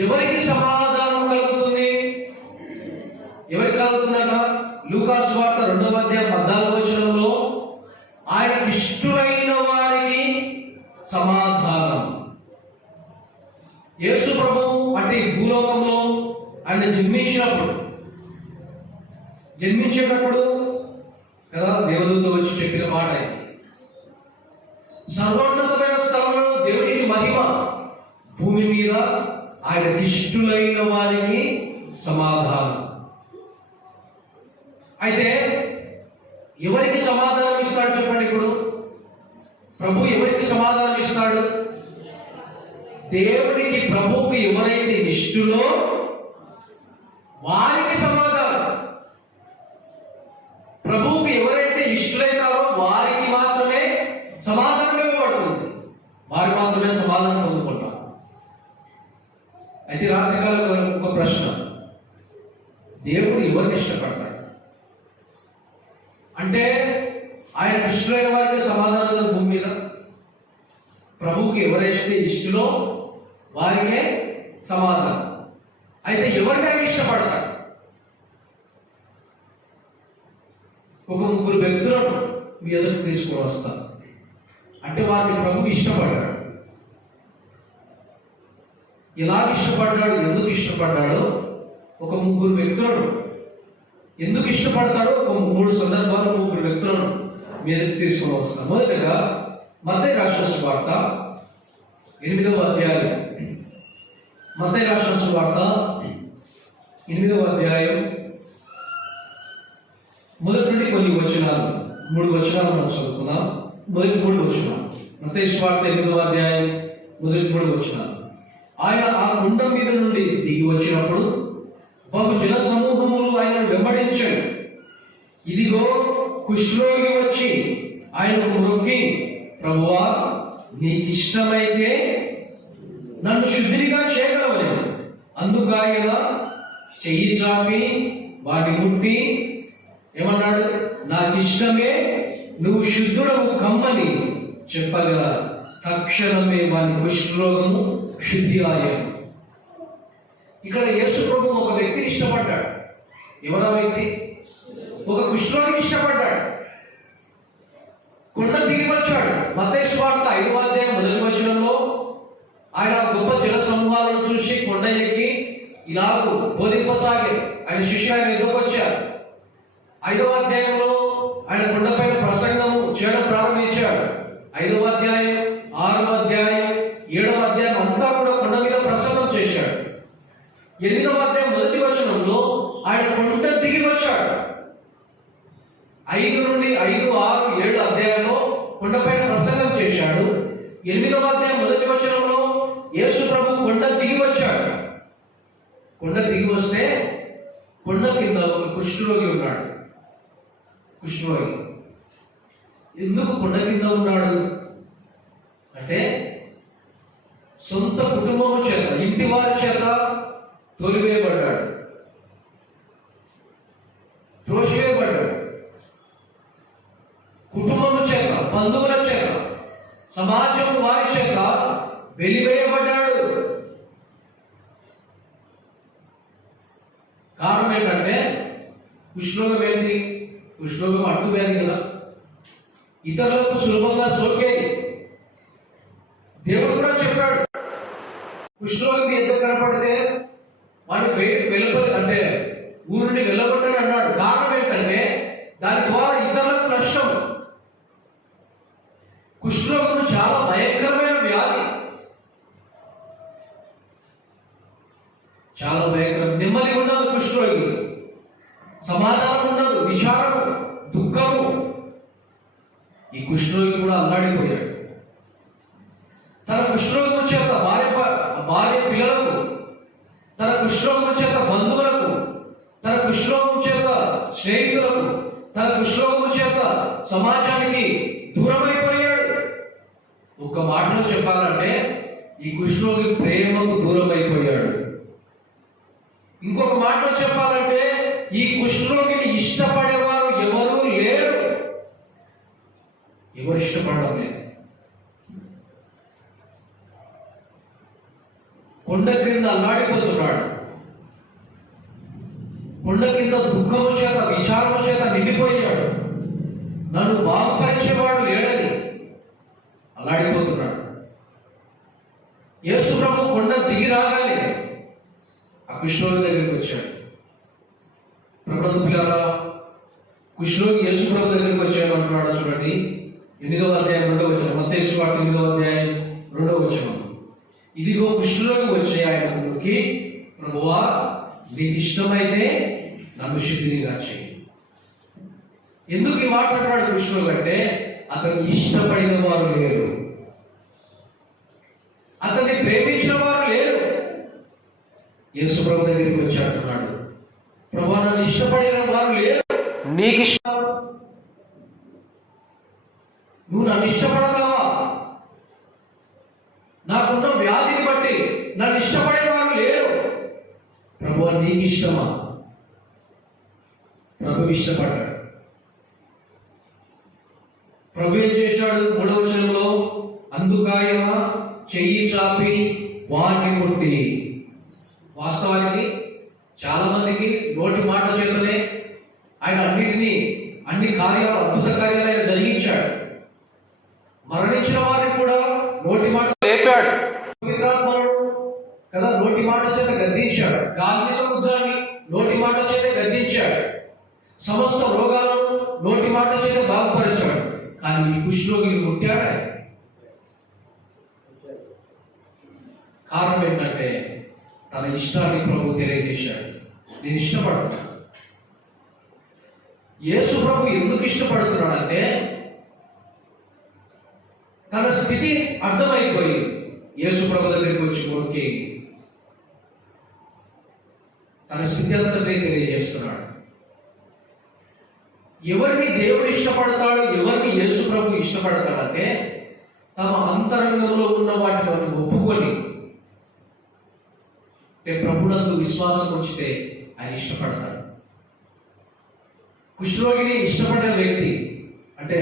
ఎవరికి సమాధానం కలుగుతుంది? ఎవరికి కలుగుతుందట? లూకా సువార్త 2వ అధ్యాయం 14వ వచనంలో ఆయనకి ఇష్టమైన వారికి సమాధానం. యేసు ప్రభు అంటే భూలోకంలో ఆయన జన్మించేటప్పుడు కదా దేవదూత వచ్చి చెప్పిన మాట ఇది. సర్వోన్నతమైన స్థలంలో దేవునికి మహిమ, భూమి మీద ఆయనకి ఇష్టమైన వారికి సమాధానం. అయితే ఎవరికి సమాధానం ఇస్తాడు చెప్పండి? ఇప్పుడు ప్రభు ఎవరికి సమాధానం ఇస్తాడు? దేవుడికి, ప్రభువుకి ఎవరైతే ఇష్టులో వారికి సమాధానం. ప్రభువుకి ఎవరైతే ఇష్టులైనారో వారికి మాత్రమే సమాధానం ఇవ్వబడుతుంది, వారు మాత్రమే సమాధానం పొందుకుంటారు. అయితే రాత్రికాలం ఒక ప్రశ్న, దేవుడు ఎవరిని ఇష్టపడతాడు అంటే ఆయన ఇష్టమైన వారికి సమాధానం భూమి మీద, ప్రభువుకి ఎవరైతే ఇష్టలో వారికే సమాధానం. అయితే ఎవరికైనా ఇష్టపడతాడు. ఒక ముగ్గురు వ్యక్తులను మీ ఎదురు తీసుకొని వస్తారు అంటే వారిని ప్రభువు ఇష్టపడ్డాడు. ఎలాగ ఇష్టపడ్డాడు, ఎందుకు ఇష్టపడ్డాడో ఒక ముగ్గురు వ్యక్తులను ఎందుకు ఇష్టపడతాడో ఒక 3 సందర్భాలు ముగ్గురు వ్యక్తులను మీ ఎదురు తీసుకొని వస్తాం. మొదటగా మత్తయి రాసిన సువార్త 8వ అధ్యాయం, మత్తయి రాసిన సువార్త 8వ అధ్యాయం మొదటి నుండి కొన్ని వచనాలు, 3 వచనాలు మనం చదువుకుందాం. మొదటి 3 వచనాలు, మత్తయి సువార్త 8వ అధ్యాయం మొదటి 3 వచనాలు. ఆయన ఆ కుండ మీద నుండి దిగి వచ్చినప్పుడు బహు జన సమూహములు ఆయనను వెంబడించాడు. ఇదిగో కుష్ఠరోగి వచ్చి ఆయనకు మొక్కి, ప్రభువా నీకు ఇష్టమైతే నన్ను శుద్ధిగా చేయగలవలేదు. అందుకు ఆయన చెయ్యి చాపి వాటి ముట్టి ఏమన్నాడు, నాకు ఇష్టమే, నువ్వు శుద్ధుడవు కమ్మని చెప్పగల తక్షణమే వాని కుష్ఠరోగము శుద్ధి అయ్యాడు. ఇక్కడ యేసు ప్రభు ఒక వ్యక్తిని ఇష్టపడ్డాడు. ఎవరా వ్యక్తి? ఒక కుష్ఠరోగిని ఇష్టపడ్డాడు. కొండ దిగి వచ్చాడు. మత్తయి సువార్త 5వ అధ్యాయం మొదటి వచనంలో ఆయన గొప్ప జన సమూహాలను చూసి కొండ ఎక్కి ఇలాగూ బోధింపసాగే ఆయన శిష్యులు ఆయన ఎదురుకు వచ్చారు. 5వ అధ్యాయంలో ఆయన కొండపైన ప్రసంగము చేయడం ప్రారంభించాడు. 5వ అధ్యాయం, 6వ అధ్యాయం, 7వ అధ్యాయం అంతా కూడా కొండ మీద ప్రసంగం చేశాడు. 8వ అధ్యాయం మొదటి వచనంలో ఆయన కొండ దిగి వచ్చాడు. 5 నుండి 5, 6, 7 అధ్యాయంలో కొండపైన ప్రసంగం చేశాడు. 8వ అధ్యాయం మొదటి వచనంలో యేసు ప్రభు కొండ దిగి వచ్చాడు. కొండ దిగి వస్తే కొండ కింద ఒక కుష్ఠరోగి ఉన్నాడు. కుష్ఠరోగి ఎందుకు కొండ కింద ఉన్నాడు అంటే సొంత కుటుంబం చేత, ఇంటి వారి చేత తొలివేయబడ్డాడు, త్రోసివేయబడ్డాడు. కుటుంబం చేత, బంధువుల చేత, సమాజం వారి చేత వెలివేయబడ్డాడు. కారణం ఏంటంటే కుష్ఠరోగం ఏంటి? కుష్ఠరోగం అంటువ్యాధి కదా, ఇతరులకు సులభంగా సోకేది. దేవుడు కూడా చెప్పాడు, కుష్ఠరోగికి ఎంత కనపడితే వాడిని వెళ్ళిపోయి అంటే ఊరిని వెళ్ళగొట్టని అన్నాడు. కారణం ఏంటంటే దాని ద్వారా ఇతరులకు నష్టం. కుష్ఠరోగం చాలా భయంకరమైన వ్యాధి, చాలా భయంకరం. నెమ్మది ఉండదు కుష్ఠరోగి, సమాధానం ఉండదు, విచారము, దుఃఖము. ఈ కుష్ఠరోగి కూడా అల్లాడిపోయాడు. తన కుష్ఠరోగం చేత భార్య పిల్లలకు, తన కుష్ఠరోగం చేత బంధువులకు, తన కుష్ఠరోగం చేత స్నేహితులకు, తన కుష్ఠరోగం చేత సమాజానికి దూరమైపోయాడు. ఒక మాటలో చెప్పాలంటే ఈ కుష్ఠరోగి ప్రేమకు దూరం అయిపోయాడు. ఇంకొక మాటలో చెప్పాలంటే ఈ కుష్ఠరోగిని ఇష్టపడేవారు ఎవరు లేరు. ఎవరు ఇష్టపడడం లేదు. కొండ క్రింద అల్లాడిపోతున్నాడు. కొండ కింద దుఃఖము చేత, విచారము చేత నిండిపోయాడు. నన్ను బాగుపరిచేవాడు లేడని అల్లాడిపోతున్నాడు. యేసు ప్రభు కొండ దిగి రాగానే ఆ కుష్ఠరోగి దగ్గరికి వచ్చాడు. ప్రభుత్వ పిల్లరా, కుష్ఠరోగి యేసు ప్రభు దగ్గరికి వచ్చాడు అంటున్నాడు. చూడండి 8వ అధ్యాయం 2వ వచనం, మత్తయి సువార్త 8వ అధ్యాయం 2వ వచనం. ఇదిగో కుష్ఠరోగి వచ్చి ఆయనకి, ప్రభువా నీకు ఇష్టమైతే నన్ను శుద్ధిగా చేయి. ఎందుకు ఈ మాట అంటున్నాడు కుష్ఠరోగి అంటే అతను ఇష్టపడిన వారు లేరు, అతన్ని ప్రేమించిన వారు లేరు. యేసు ప్రభు దగ్గరికి వచ్చి అంటున్నాడు, ప్రభువా నన్ను ఇష్టపడిన వారు లేరు, నీకు ఇష్టం, నువ్వు నన్ను ఇష్టపడతావా? నాకున్న వ్యాధిని బట్టి నన్ను ఇష్టపడే వారు లేరు, ప్రభువా నీకు ఇష్టమా? ప్రభు ఇష్టపడ్డాడు. ప్రభు ఏం చేశాడు? 3వ వచనంలో, అందుకాయన చెయ్యి చాపి వారిని ముట్టి. వాస్తవానికి చాలా మందికి నోటి మాట చేతనే ఆయన అన్ని కార్యాలు, అద్భుత కార్యాలు ఆయన జరిగించాడు. మరణించిన వారిని కూడా నోటి మాట లేపాడు. పవిత్రాత్మను కదా నోటి మాట చేత గద్దించాడు. గాలి సముద్రాన్ని నోటి మాట చేత గద్దించాడు. సమస్త రోగాలను నోటి మాట చేత బాగుపరిచాడు. కానీ ఈ కుష్ఠరోగిని ముట్టాడా? కారణం ఏంటంటే తన ఇష్టాన్ని ప్రభు తెలియజేశాడు. నేను ఇష్టపడతాను. యేసు ప్రభు ఎందుకు ఇష్టపడుతున్నాడంటే తన స్థితి అర్థమైపోయి యేసు ప్రభు దగ్గరికి వచ్చి మొక్కి తన స్థితి అంతటినీ తెలియజేస్తున్నాడు. ఎవరిని దేవుడు ఇష్టపడతాడు, ఎవరిని యేసు ప్రభు ఇష్టపడతాడంటే తమ అంతరంగంలో ఉన్న వాటిని ఒప్పుకొని ప్రభునందు విశ్వాసం ఉంచితే ఆయన ఇష్టపడతాడు. కుష్ఠరోగిని ఇష్టపడిన వ్యక్తి అంటే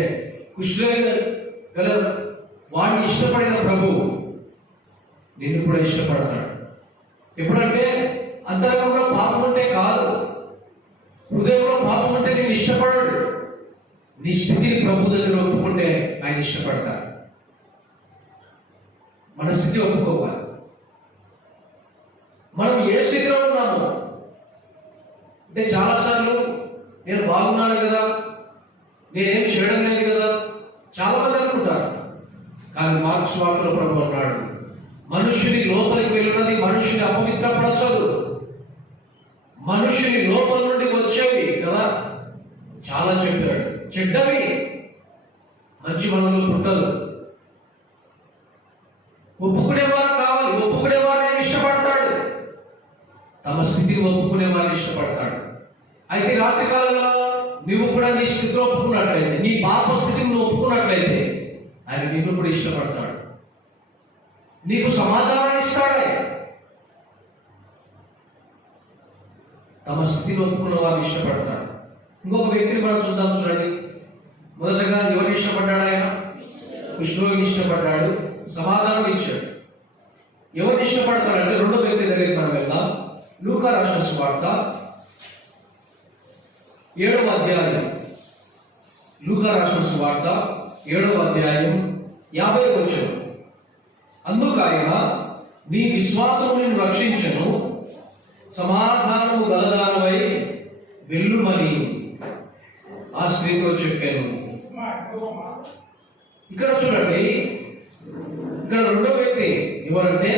కుష్ఠరోగి గల వాడిని ఇష్టపడిన ప్రభు నిన్ను కూడా ఇష్టపడతాడు. ఎప్పుడంటే అంతరంగంలో పాపం ఉంటే కాదు, హృదయంలో పాపం ఉంటే నేను ఇష్టపడడు. నీ స్థితిని ప్రభు దగ్గర ఒప్పుకుంటే ఆయన ఇష్టపడతాడు. మన స్థితి ఒప్పుకోవాలి. మనం ఏ స్థితిలో ఉన్నాము అంటే చాలాసార్లు నేను బాగున్నాను కదా, నేనేం చేయడం లేదు కదా చాలా మంది అనుకుంటారు. కానీ మార్క్స్ వార్తలో ప్రభు అన్నాడు, మనుష్యుని లోపలికి వెళ్ళినది మనుష్యుని అపవిత్రపరచదు. మనుష్యుని లోపల నుండి వచ్చేవి కదా చాలా చెప్పాడు. చెడ్డవి మంచి మనలో పుట్టదు. ఒప్పుకునేవారు కావాలి. ఒప్పుకునేవారు ఆయన ఇష్టపడతాడు. తమ స్థితిని ఒప్పుకునే వారిని ఇష్టపడతాడు. అయితే రాత్రి కాలంలో నువ్వు కూడా నీ స్థితిలో ఒప్పుకున్నట్లయితే, నీ పాప స్థితిని నువ్వు ఒప్పుకున్నట్లయితే ఆయన నిన్ను కూడా ఇష్టపడతాడు. నీకు సమాధానాన్ని ఇస్తాడే. తమ స్థితిని ఒప్పుకున్న వారిని ఇష్టపడతాడు. ఇంకొక వ్యక్తిని మనం చూద్దాం. చూడండి, మొదటగా ఎవరిని ఇష్టపడ్డాడు? ఆయన కుష్ఠరోగిని ఇష్టపడ్డాడు, సమాధానం ఇచ్చాడు. ఎవరిని ఇష్టపడతాడంటే రెండో వ్యక్తి దగ్గరికి మనం వెళ్దాం. లూకా రాసిన సువార్త 7వ అధ్యాయం. లూకా రాసిన సువార్త 7వ అధ్యాయం 50వ వచనం. అందుకాయన నీ విశ్వాసము నిన్ను రక్షించను, సమాధానము గలదానవై వెళ్ళుమని ఆ స్త్రీతో చెప్పాను. ఇక్కడ చూడండి, ఇక్కడ రెండో వ్యక్తి ఎవరంటే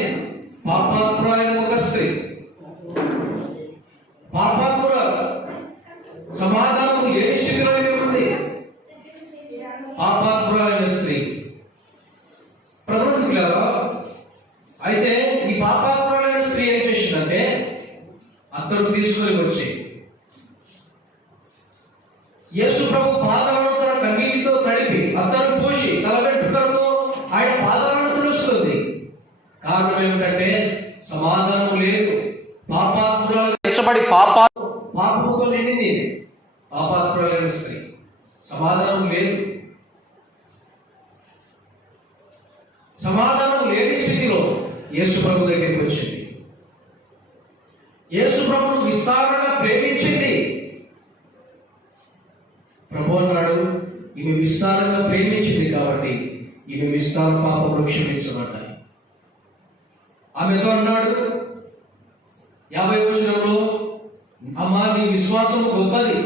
పాపాత్మురాలైన ఒక స్త్రీ. పాపాత్మురాలు సమాధానం లేని స్థితిలో ఉంది. పాపాత్మురాలైన స్త్రీ ప్రభుత్వ పిల్లరా. అయితే ఈ పాపాత్మురాలైన స్త్రీ ఏం చేసిందంటే అతడు తీసుకొని వచ్చి యేసు ప్రభు పాదాలను తన కన్నీటితో తడిపి అతను పోసి తల వెంట్రుకలతో ఆయన పాదాలను తుడుస్తుంది. కారణం ఏమిటంటే సమాధానం లేదు. పాపాత్మురాలు తెచ్చబడి పాపముతో నిండింది. పాపాత్మురాలైన స్త్రీ సమాధానం లేదు. సమాధానం లేని స్థితిలో యేసు ప్రభు దగ్గరికి వచ్చింది. యేసు ప్రభును విస్తారంగా ప్రేమించింది. ప్రభు అన్నాడు, ఈమె విస్తారంగా ప్రేమించింది కాబట్టి ఈమె విస్తార పాపములు క్షమించబడ్డాయి. ఆమెతో అన్నాడు 50వ వచనంలో, అమ్మా నీ విశ్వాసం గొప్పది,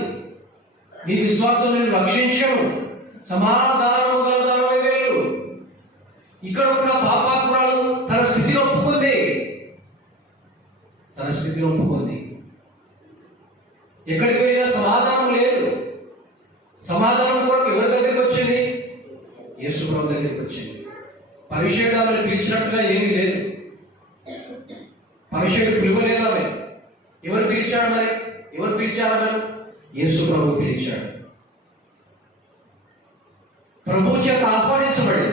నీ విశ్వాసం నేను రక్షించను, సమాధానము గలదానవై వెళ్ళు. ఇక్కడ ఉన్న పాపాత్మురాలు తన స్థితిని ఒప్పుకుంది. తన స్థితిని ఒప్పుకుంది. ఎక్కడికి వెళ్ళినా సమాధానం లేదు. సమాధానం కూడా ఎవరి దగ్గరికి వచ్చింది? యేసు ప్రభు దగ్గరికి వచ్చింది. పరిశేషాలను పిలిచినట్టుగా ఏమీ లేదు. పరిశేషుడు పిలువలేదు ఆమె. ఎవరు పిలిచాడు మరి? ఎవరు పిలిచారా మరి? యేసు ప్రభు పిలిచాడు. ప్రభు చేత ఆహ్వానించబడి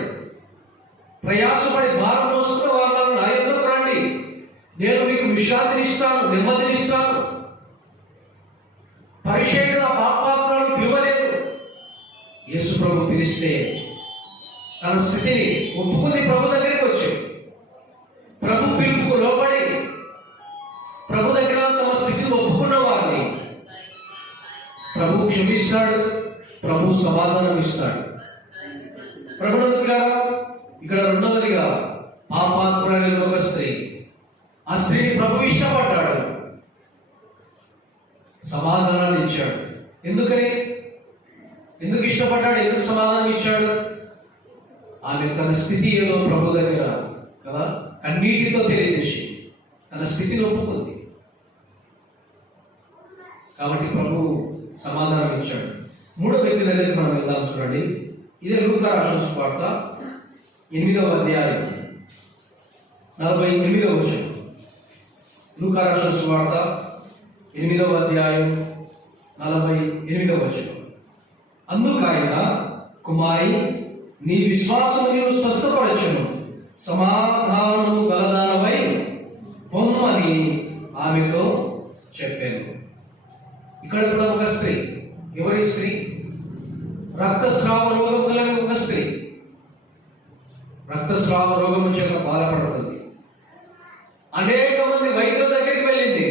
ప్రయాసపడి భారం మోసుకున్న వారు నా యొద్దకు రండి, నేను మీకు విశ్రాంతినిస్తాను, నెమ్మదినిస్తాను. పరిచయుడు ఆ పాపాత్మలను పిలువలేదు. యేసు ప్రభు పిలిస్తే తన స్థితిని ఒప్పుకుంది, ప్రభు దగ్గరికి వచ్చి ప్రభు పిలుపుకు లోబడి ప్రభు దగ్గర తమ స్థితిని ఒప్పుకున్న వారిని ప్రభు క్షమిస్తాడు, ప్రభు సమాధానం ఇస్తాడు. ప్రభుత్వ ఇక్కడ రెండవదిగా పాపాత్ములైన ఒక స్త్రీ, ఆ స్త్రీని ప్రభు ఇష్టపడ్డాడు, సమాధానాన్ని ఇచ్చాడు. ఎందుకు ఇష్టపడ్డాడు? ఎందుకు సమాధానం ఇచ్చాడు? ఆమె తన స్థితి ఏదో ప్రభు దగ్గర కదా కన్నీటితో తెలియజేసి తన స్థితిని ఒప్పుకుంది కాబట్టి ప్రభు సమాధానం ఇచ్చాడు. మూడో వ్యక్తి దగ్గరికి మనం వెళ్దాం. చూడండి, ఇదే లూకా రాసిన సువార్త 8వ అధ్యాయం 48వ వచనం. లూకా రాసిన సువార్త 8వ అధ్యాయం 48వ వచనం. అందుకు ఆయన, కుమారి, నీ విశ్వాసం నీవు స్వస్థపరచును, సమాధానము గలదానవై పొమ్మని ఆమెతో చెప్పాను. ఇక్కడ కూడా ఒక స్త్రీ. ఎవరి స్త్రీ? రక్తస్రావ రోగం కలిగిన ఒక స్త్రీ. రక్తస్రావ రోగం చేత బాధపడుతుంది. అనేక మంది వైద్యుల దగ్గరికి వెళ్ళింది,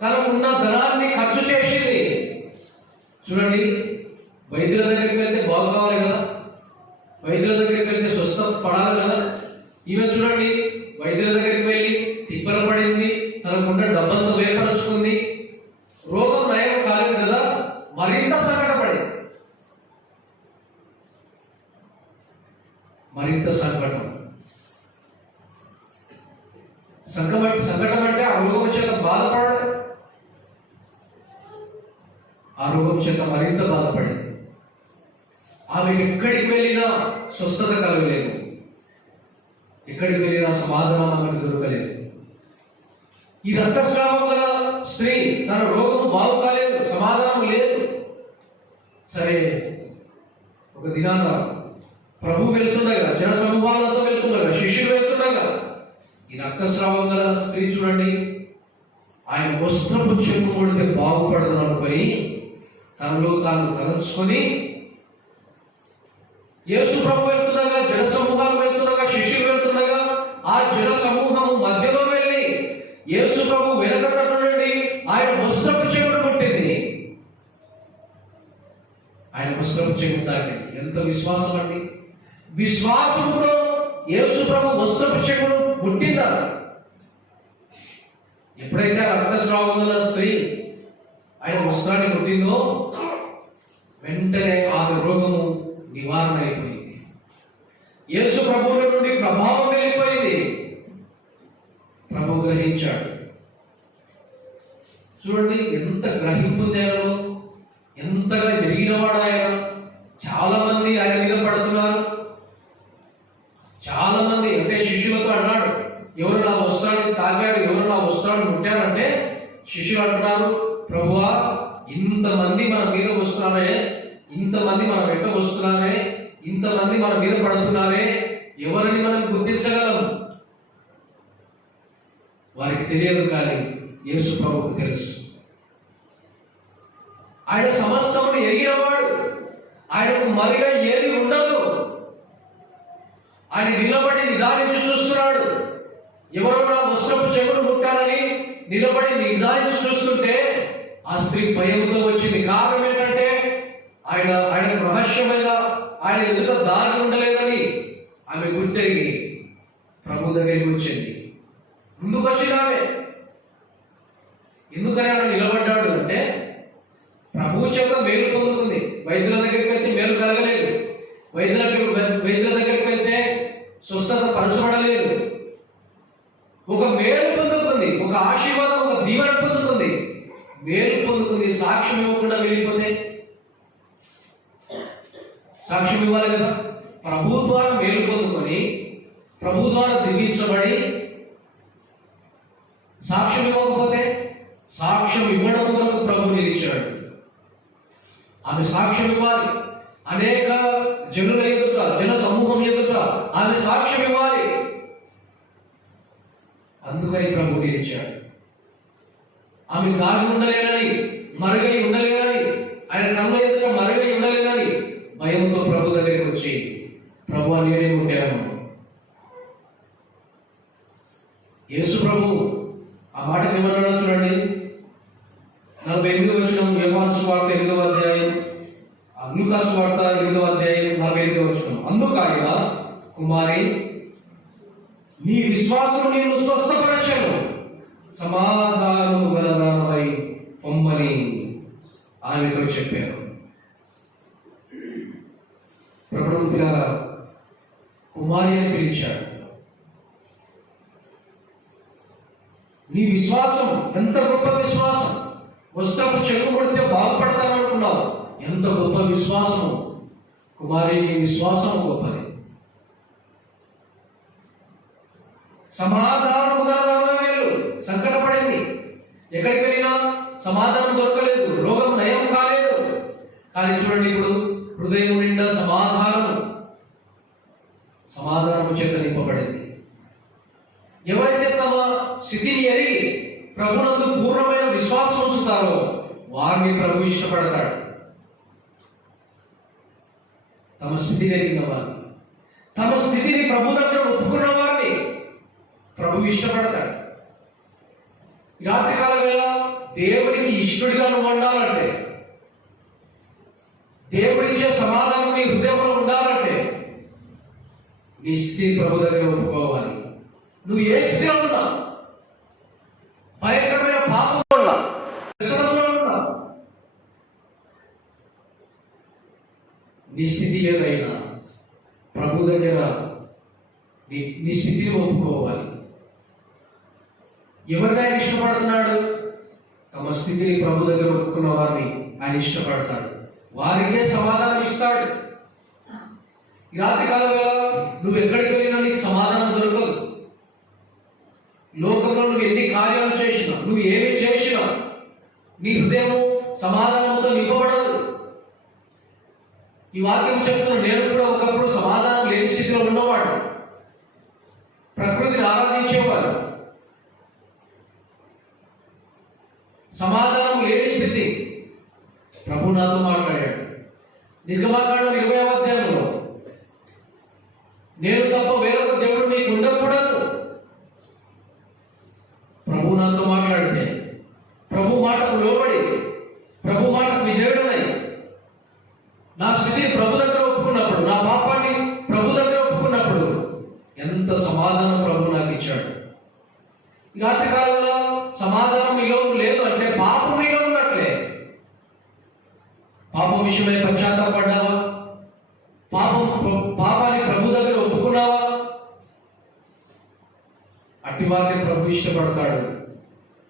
తనకున్న ధనాన్ని ఖర్చు చేసింది. చూడండి, వైద్యుల దగ్గరికి వెళ్తే బాగు కావాలి కదా, వైద్యుల దగ్గరికి వెళ్తే స్వస్థ పడాలి కదా. ఈమె చూడండి, వైద్యుల దగ్గరికి వెళ్ళి తిప్పలు పడింది, తనకున్న డబ్బంతా వేపరుచుకుంది, రోగం నయం కాలేదు కదా, మరింత సంకటపడింది. మరింత సంకటం అంటే ఆ రోగం చేత బాధపడడం, ఆ రోగం చేత మరింత బాధపడింది. ఆమె ఎక్కడికి వెళ్ళినా స్వస్థత కలగలేదు, ఎక్కడికి వెళ్ళినా సమాధానం ఆమెకు దొరకలేదు. ఈ రక్తస్రావం గల స్త్రీ తన రోగం బాగు కాలేదు, సమాధానం లేదు. సరే, ఒక దినాన ప్రభు వెళ్తుండగా, జన సమూహాలతో వెళ్తుండగా, శిష్యులు వెళ్తుండగా, ఈ రక్తస్రావం గల స్త్రీ చూడండి, ఆయన వస్త్రపు చెంపు కొడితే బాగుపడదు అనుకొని తనలో తాను కలుసుకొని యేసు ప్రభు వెళ్తుండగా, జన సమూహాలు వెళ్తుండగా, శిష్యులు వెళ్తుండగా, ఆ జన సమూహము మధ్యలో వెళ్ళి యేసు ప్రభు వెనక నుండి ఆయన వస్త్రపు చెవుడు కొట్టింది. ఆయన వస్త్రపు చెవుడు తాకింది. ఎంత విశ్వాసం అండి! విశ్వాసంతో యేసు ప్రభు వస్త్రపు చెవుడు ముట్టిందా? ఎప్పుడైతే రక్తస్రావం గల స్త్రీ ఆయన వస్త్రాన్ని ముట్టిందో వెంటనే ఆమె రోగము నివారణ అయిపోయింది. యేసు ప్రభువుల నుండి ప్రభావం వెళ్ళిపోయింది. ప్రభు గ్రహించాడు. చూడండి, ఎంత గ్రహింపు నేలలో, ఎంతగా ఎరిగినవాడు ఆయన. చాలా మంది ఆయన మీద పడుతున్నారు. చాలా మంది అంటే శిష్యులతో అన్నాడు, ఎవరు నా వస్త్రాన్ని తాకాడు, ఎవరు నా వస్త్రాన్ని ముట్టారంటే శిష్యులు అంటున్నారు, ప్రభువా, ఇంతమంది మన మీద వస్తున్నారే, ఇంతమంది మన వెంట వస్తున్నారే, ఇంతమంది మన మీద పడుతున్నారే, ఎవరిని మనం గుర్తించగలం? వారికి తెలియదు, కానీ యేసు ప్రభువుకు తెలుసు. ఆయన సమస్తమును ఎరిగినవాడు. ఆయనకు మరిగా ఏది ఉండదు. ఆయన నిలబడి నిదానించి చూస్తున్నాడు. ఎవరు నా వస్త్రపు చెవులు ముట్టారని నిలబడి నిదానించి చూస్తుంటే ఆ స్త్రీ భయంతో వచ్చింది. కారణం ఏంటంటే ఆయన రహస్యమైన ఆయన ఎదుట దారి ఉండలేదని ఆమె గుర్తెరిగి ప్రభు దగ్గరికి వచ్చింది. ముందుకు వచ్చింది ఆమె. ఎందుకని ఆయన నిలబడ్డాడు అంటే ప్రభు చేత మేలు పొందుతుంది. వైద్యుల దగ్గరికి వెళ్తే మేలు కలగలేదు, వైద్యుల దగ్గరికి వెళ్తే స్వస్థత పరచబడలేదు. ఒక మేలు పొందుతుంది, ఒక ఆశీర్వాదం, ఒక దీవెన పొందుతుంది, మేలు పొందుతుంది. సాక్ష్యం ఇవ్వకుండా వెళ్ళిపోతే సాక్ష్యం ఇవ్వాలి కదా. ప్రభు ద్వారా మేలు పొందుకొని, ప్రభు ద్వారా దీవించబడి సాక్ష్యం ఇవ్వకపోతే సాక్ష్యం ఇవ్వడం కొరకు ప్రభు నిలిచాడు. ఆమె సాక్ష్యం ఇవ్వాలి. అనేక జనుల ఎదుట, జన సమూహం ఎదుట ఆమె సాక్ష్యం ఇవ్వాలి. అందుకని ప్రభు నిలిచాడు. ఆమె దాగి ఉండలేనని, మరుగై ఉండలేనని, ఆయన కళ్ళ ఎదుట మరుగై ఉండలేనని భయంతో ప్రభు దగ్గరికి వచ్చి, ప్రభు నేనే ఉంటాను. యేసు ప్రభు ఆ మాటకి ఏమన్నాడో చూడండి. 48 వచనం, యోహాను సువార్త 8వ అధ్యాయం, లూకా సువార్త 8వ అధ్యాయం 45వ వచనం. అందుకు ఆయన, కుమారి, నీ విశ్వాసం నిన్ను స్వస్థపరచెను, సమాధానము గలదానమై పొమ్మని ఆమెతో చెప్పారు. ప్రభువు పిల్లరా, కుమారి అని పిలిచాడు. నీ విశ్వాసం ఎంత గొప్ప విశ్వాసం! వస్త్రపు చెడు కొడితే బాగుపడతాననుకున్నావు. ఎంత గొప్ప విశ్వాసము! కుమారి, నీ విశ్వాసం గొప్పది. సమాధానముగా వెళ్ళు. సంకటపడింది, ఎక్కడికి వెళ్ళినా సమాధానం దొరకలేదు, రోగం నయం కాలేదు. కానీ చూడండి, ఇప్పుడు హృదయం నిండా సమాధానము చేత నింపబడింది. ఎవరైతే తమ స్థితిని ఎరిగి ప్రభునందు పూర్ణమైన విశ్వాసం ఉంచుతారో వారిని ప్రభు ఇష్టపడతాడు. తమ స్థితిని ఎరిగిన వారిని, తమ స్థితిని ప్రభు దగ్గర ఒప్పుకున్న వారిని ప్రభు ఇష్టపడతాడు. రాత్రికాల వేళ దేవుడికి ఇష్టడిగా నువ్వు ఉండాలంటే, దేవుడిచ్చే సమాధానం నీ హృదయంలో ఉండాలంటే నీ స్థితిని ప్రభు దగ్గర ఒప్పుకోవాలి. నువ్వు ఏ స్థితిలో ఉన్నా, భయంకరమైన పాపంలో ఉన్నా, వ్యసనంలో ఉన్నా, నీ స్థితి ఏదైనా ప్రభు దగ్గర నీ స్థితిని ఒప్పుకోవాలి. ఎవరిని ఆయన ఇష్టపడుతున్నాడు? తమ స్థితిని ప్రభు దగ్గర ఒప్పుకున్న వారిని ఆయన ఇష్టపడతాడు. వారికే సమాధానం ఇస్తాడు. ఈ రాత్రి కాలం వేళ నువ్వు ఎక్కడికి వెళ్ళినా నీకు సమాధానం దొరకదు. లోకంలో నువ్వు ఎన్ని కార్యాలు చేసినా, నువ్వు ఏమి చేసినా నీ హృదయం సమాధానంతో నింపబడదు. ఈ వాక్యం చెప్తున్నా, నేను కూడా ఒకప్పుడు సమాధానం లేని స్థితిలో ఉన్నవాడు. ప్రకృతిని ఆరాధించేవాడు. సమాధానం లేని స్థితి. ప్రభు నాతో మాట్లాడాడు. నిర్గమకాండం 20వ అధ్యాయంలో, నేను తప్ప వేరొక దేవుడు నీకు ఉండకూడదు. ప్రభు నాతో మాట్లాడితే, ప్రభు మాటకు లోబడి, ప్రభు మాటకు విధేయుడనై, నా స్థితిని ప్రభు దగ్గర ఒప్పుకున్నప్పుడు, నా పాపాన్ని ప్రభు దగ్గర ఒప్పుకున్నప్పుడు ఎంత సమాధానం ప్రభు నాకు ఇచ్చాడు. ఈ రాత్రి కాలంలో సమాధానం నీలో లేదు అంటే పాపం నీలో ఉన్నట్లే. పాపం విషయమై పశ్చాత్తాపడ్డావా? పాపాన్ని ప్రభు దగ్గర ఒప్పుకున్నావా? అట్టి వారిని ప్రభు ఇష్టపడతాడు.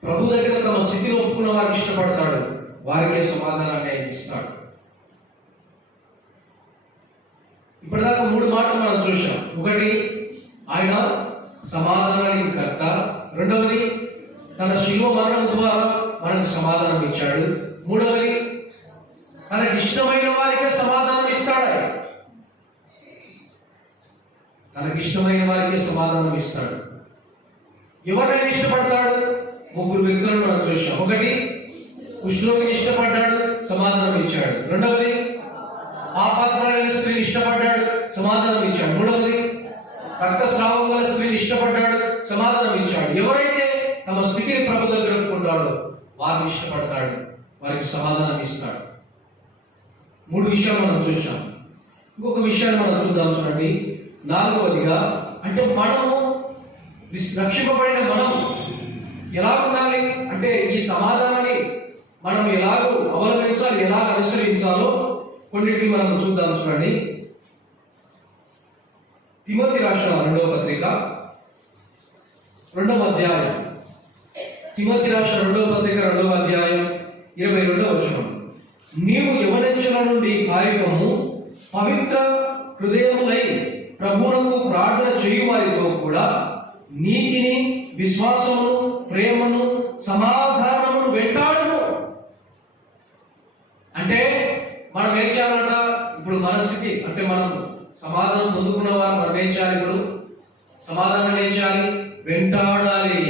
ప్రభు దగ్గర తమ స్థితిని ఒప్పుకున్న వారికి ఇష్టపడతాడు. వారికే సమాధానాన్ని ఆయన ఇస్తాడు. ఇప్పటిదాకా 3 మాటలు మనం చూసాం. ఒకటి, ఆయన సమాధానానికి కర్త. రెండవది, తన శిలువ మరణం ద్వారా మనకు సమాధానం ఇచ్చాడు. మూడవది, తనకి ఇష్టమైన వారికే సమాధానం ఇస్తాడు. తనకి ఇష్టమైన వారికే సమాధానం ఇస్తాడు. ఎవరైనా ఇష్టపడతాడు? 3 వ్యక్తులను మనం చూసాం. ఒకటి, కుష్ఠరోగిని ఇష్టపడ్డాడు, సమాధానం ఇచ్చాడు. రెండవది, పాపాత్ములైన స్త్రీని ఇష్టపడ్డాడు, సమాధానం ఇచ్చాడు. మూడవది, రక్తస్రావం గల స్త్రీని ఇష్టపడ్డాడు, సమాధానం ఇచ్చాడు. ఎవరైతే తమ స్థితిని ప్రభు దగ్గర ఒప్పుకుంటాడో వారిని ఇష్టపడతాడు, వారికి సమాధానం ఇస్తాడు. 3 విషయాలు మనం చూసాం. ఇంకొక విషయాన్ని మనం చూద్దాం. చూడండి, 4వదిగా, అంటే మనము రక్షింపబడిన మనం ఎలా ఉండాలి అంటే, ఈ సమాధానాన్ని మనం ఎలాగో అవలంబించాలి, ఎలాగ అనుసరించాలో కొన్నిటిని మనం చూద్దాం. చూడండి, తిమోతి రాసిన 2వ పత్రిక 2వ అధ్యాయం, తిమోతి రాసిన 2వ పత్రిక 2వ అధ్యాయం 22వ వచనం. నీవు యవనించుల నుండి పారిపోము, పవిత్ర హృదయములై ప్రభువునకు ప్రార్థన చేయు వారితో కూడా నీతిని, విశ్వాసమును, ప్రేమను, సమాధానమును వెంటాడును. అంటే మనం ఏం చేయాలంట? ఇప్పుడు మన స్థితి అంటే మనం సమాధానం పొందుకున్న వారు మనం ఏం చేయాలి? ఇప్పుడు సమాధానం ఏం చేయాలి? వెంటాడాలి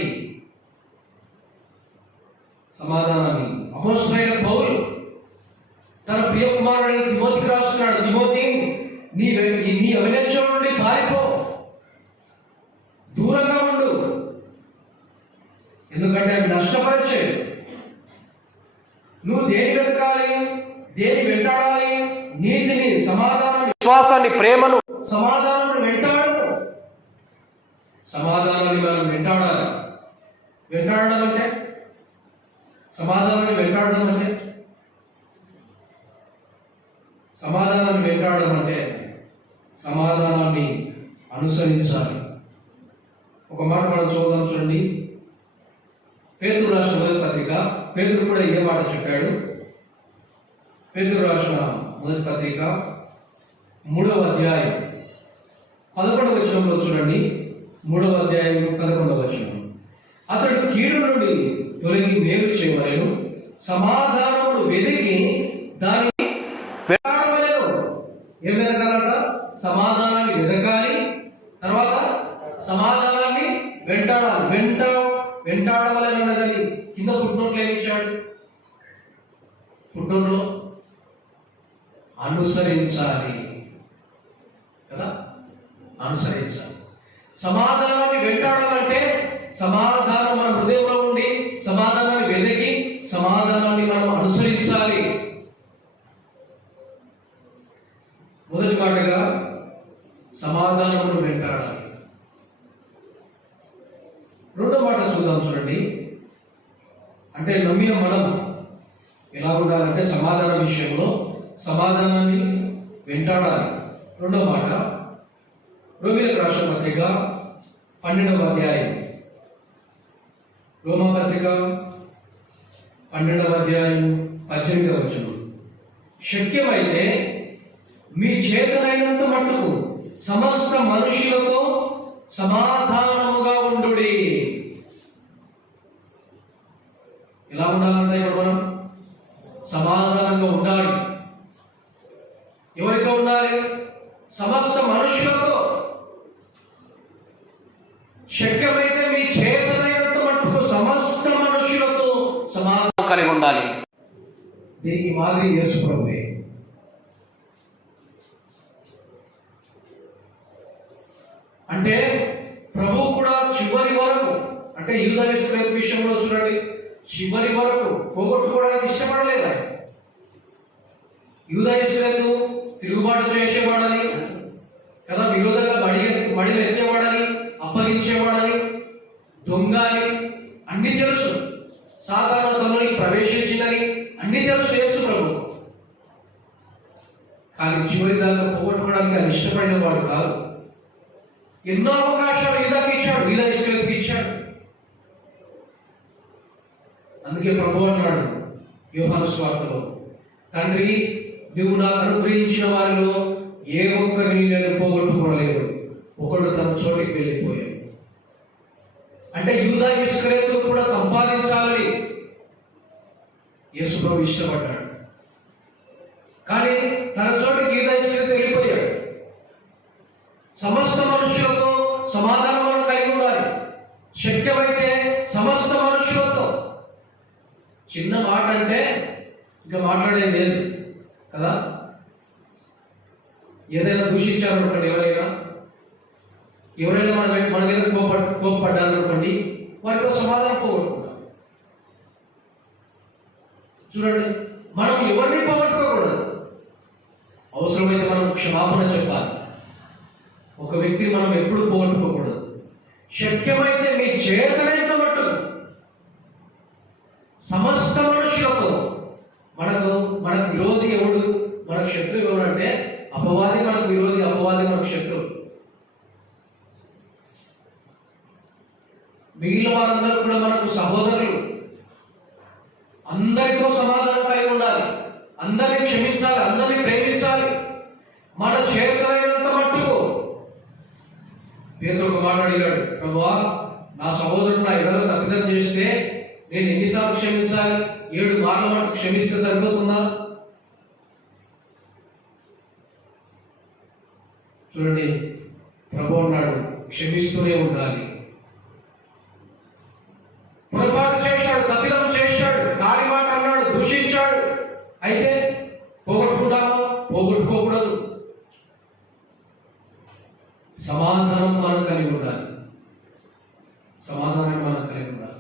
సమాధానాన్ని. అపోస్తలుడైన పౌలు తన ప్రియ కుమారుడైన తిమోతికి రాస్తున్నాడు, తిమోతి నీ అవినేత్యం నుండి పారిపో, దూరంగా ఉండు, ఎందుకంటే అవి నష్టపరిచే. నువ్వు దేని వెతకాలి? దేని వెంటాడాలి? నీతిని, సమాధానాన్ని, విశ్వాసాన్ని, ప్రేమను, సమాధానాన్ని వెంటాడు. సమాధానాన్ని మనం వెంటాడాలి. వెంటాడడం అంటే సమాధానాన్ని వెంటాడడం అంటే సమాధానాన్ని వెంటాడడం అంటే సమాధానాన్ని అనుసరించాలి. ఒక మాట మనం చూద్దాం, చూడండి. పేతురు రాసిన మొదటి పత్రిక, పేతురు కూడా ఇదే మాట చెప్పాడు. పేతురు రాసిన మొదటి పత్రిక 3వ అధ్యాయం 11వ వచనంలో చూడండి. 3వ అధ్యాయం 11వ వచనం, అతడు కీడు నుండి తొలగి మేలు చేయవలెను, సమాధానమును వెతికి దాన్ని వెతకవలెను. ఏం వెతకాలట? సమాధానాన్ని వెతకాలి, తర్వాత సమాధానాన్ని వెంటాడాలి. వెంటాడవలని ఉన్నదని కింద ఫుట్నోట్లో ఏమి ఇచ్చాడు? ఫుట్నోట్లో అనుసరించాలి కదా, అనుసరించాలి. సమాధానాన్ని వెంటాడాలంటే సమాధానం మన హృదయంలో ఉండి సమాధానాన్ని వెతికి సమాధానాన్ని మనం అనుసరించాలి. మొదటి మాటగా సమాధానమును వెంటాడాలి. రెండో మాట చూద్దాం, చూడండి. అంటే నమ్మిన మనం ఎలా ఉండాలంటే సమాధాన విషయంలో సమాధానాన్ని వెంటాడాలి. రెండో మాట రోమీయులకు రాసిన పత్రిక 12వ అధ్యాయం, రోమా పత్రిక 12వ అధ్యాయం 18వ వచనం, శక్యమైతే మీ చేతనైనంత మట్టుకు సమస్త మనుషులతో సమాధానముగా ఉండుడి. ఎలా ఉండాలంటే ఇక్కడ మనం సమాధానంగా ఉండాలి. ఎవరితో ఉండాలి? సమస్త మనుషులతో. శక్యమైతే మీ చేతనైనంత మట్టుకు సమస్త మనుషులతో సమాధానం కలిగి ఉండాలి. దీనికి మాదిరి యేసు ప్రభువే. అంటే ప్రభు కూడా చివరి వరకు, అంటే యూదా ఇస్కరియోతు విషయంలో చూడండి, చివరి వరకు పోగొట్టుకోవడానికి ఇష్టపడలేదు. యూదా ఇస్కరియోతు తిరుగుబాటు చేసేవాడని కదా, విరోధంగా మడిలు ఎత్తేవాడని, అప్పగించేవాడని, దొంగ అని అన్ని తెలుసు. సాధారణ తనని ప్రవేశించిందని అన్ని తెలుసు యేసు ప్రభు. కానీ చివరి దాకా పోగొట్టుకోవడానికి ఆయన ఇష్టపడిన వాడు కాదు. ఎన్నో అవకాశాలు యూదాకి ఇచ్చాడు, యూదా ఇస్కరియోతుకి ఇచ్చాడు. అందుకే ప్రభు అన్నాడు యోహాను సువార్తలో, తండ్రి నువ్వు నాకు అనుగ్రహించిన వారిలో ఏ ఒక్కరిని నేను పోగొట్టుకోలేదు, ఒకడు తన చోటికి వెళ్ళిపోయాడు. అంటే యూదా ఇస్కరియోతు కూడా సంపాదించాలని యేసు ప్రభు ఇష్టపడ్డాడు. కానీ తన చోటికి యూదా ఇస్కరియోతు వెళ్ళిపోయాడు. సమస్త మనుషులతో సమాధానం కలిగి ఉండాలి. శక్యమైతే సమస్త మనుషులతో. చిన్న మాట అంటే ఇంకా మాట్లాడేది లేదు కదా. ఏదైనా దూషించాలనుకోండి, ఎవరైనా మన మీద కోపపడ్డారనుకోండి, వారితో సమాధానం పోగొట్టుకుంటాం. చూడండి, మనం ఎవరిని పోగొట్టుకోకూడదు. అవసరమైతే మనం క్షమాపణ చెప్పాలి. ఒక వ్యక్తిని మనం ఎప్పుడు పోగొట్టుకోకూడదు. శక్యమైతే మీ చేతనైనంత మట్టుకు సమస్త మనుషులతో. మనకు విరోధి ఎవడు? మనకు శత్రువు ఎవరు అంటే అపవాది మనకు విరోధి, అపవాది మనకు శత్రువు. మిగిలిన వారందరూ కూడా మనకు సహోదరులు. అందరితో సమాధానం కలిగి ఉండాలి, అందరినీ క్షమించాలి, అందరినీ ప్రేమించాలి. మన చేతనైనంత మట్టుకు పేతురు ఒక మాట అడిగాడు, ప్రభువా నా సహోదరుడు నా ఎడల తప్పిదం చేస్తే నేను ఎన్నిసార్లు క్షమించాలి? 7 మార్లు మాట క్షమిస్తే సరిపోతుందా? చూడండి, ప్రభు అన్నాడు క్షమిస్తూనే ఉండాలి. పొరపాటు చేశాడు, తప్పిదం చేశాడు, కాలి మాట అన్నాడు, దూషించాడు, అయితే పోగొట్టుకుంటామా? పోగొట్టుకోకూడదు. సమాధానం మనం కలిగి ఉండాలి. సమాధానం మనం కలిగి ఉండాలి.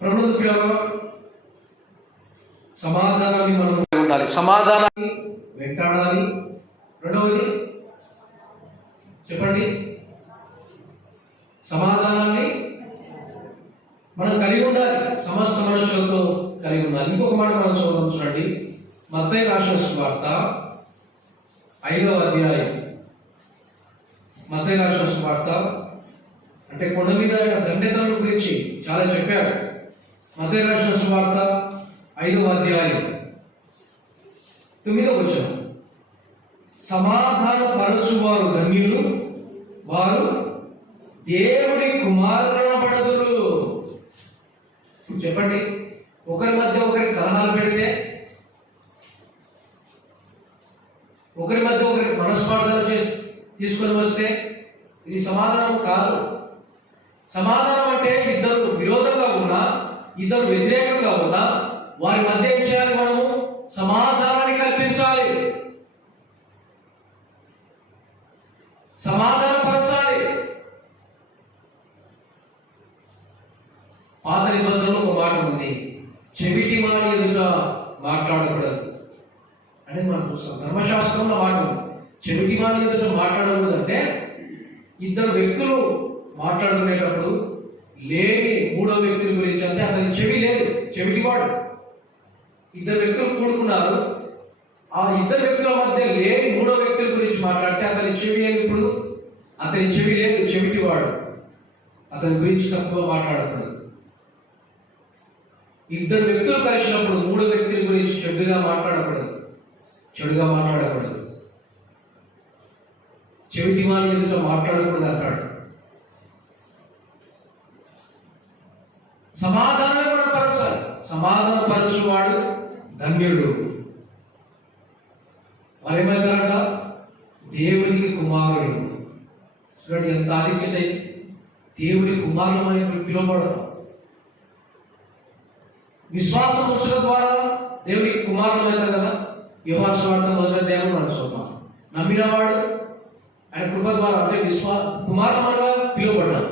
ప్రభుత్వ పిల్లలు సమాధానాన్ని మనం కలిగి ఉండాలి. సమాధానాన్ని వెంటాడాలి. రెండవది చెప్పండి, సమాధానాన్ని మనం కలిగి ఉండాలి. సమస్త మనుషులతో కలిగి ఉండాలి. ఇంకొక మాట మనం చూడండి, మత్తయి రాసిన సువార్త 5వ అధ్యాయం. మత్తయి రాసిన సువార్త అంటే కొండ మీద దండెతనం గురించి చాలా చెప్పాడు. మత్తయి రాసిన సువార్త 5వ అధ్యాయం 9వ వచనం, సమాధాన పరచువారు ధన్యులు, వారు దేవుడి కుమారులను పడదురు. చెప్పండి, ఒకరి మధ్య ఒకరి కలహాలు పెడితే, ఒకరి మధ్య ఒకరికి మనస్పార్థాలు చేసి తీసుకొని వస్తే ఇది సమాధానం కాదు. సమాధానం అంటే ఇద్దరు విరోధంగా ఉన్నా, ఇద్దరు వ్యతిరేకంగా ఉన్నా వారి మధ్య ఏం చేయాలి? మనము సమాధానాన్ని కల్పించాలి, సమాధానపరచాలి. పాత నిబంధనలో ఒక మాట ఉంది, చెవిటి వాడి ఎదుట మాట్లాడకూడదు అని మనం చూస్తాం. ధర్మశాస్త్రంలో మాట ఉంది, చెవిటి వాడి ఎదుట మాట్లాడకూడదు. అంటే ఇద్దరు వ్యక్తులు మాట్లాడుకునేటప్పుడు లేని 3వ వ్యక్తుల గురించి, అంటే అతని చెవి లేదు, చెవిటివాడు. ఇద్దరు వ్యక్తులు కూడుకున్నారు, ఆ ఇద్దరు వ్యక్తుల మధ్య లేని 3వ వ్యక్తుల గురించి మాట్లాడితే అతని చెవి లేదు. ఇప్పుడు అతని చెవి లేదు, చెవిటివాడు. అతని గురించి తక్కువ మాట్లాడకూడదు. ఇద్దరు వ్యక్తులు కలిసినప్పుడు 3వ వ్యక్తుల గురించి చెడుగా మాట్లాడకూడదు. చెవిటి వాని ఎదుట మాట్లాడకూడదు అంటాడు. సమాధానం కూడా పరచాలి. సమాధాన పరచువాడు ధన్యుడు. వారేమంటారంట? దేవునికి కుమారుడు. చూడండి ఎంత ఆధిక్యత! దేవుని కుమారుడు అని పిలువబడతాం. విశ్వాసం ఉంచడం ద్వారా దేవునికి కుమారుడు అవుతాం కదా. యోహాను సువార్త 1వ అధ్యాయం మనం చూద్దాం. నమ్మినవాడు ఆయన కృప ద్వారా అంటే కుమారుడుగా పిలువబడ్డాడు.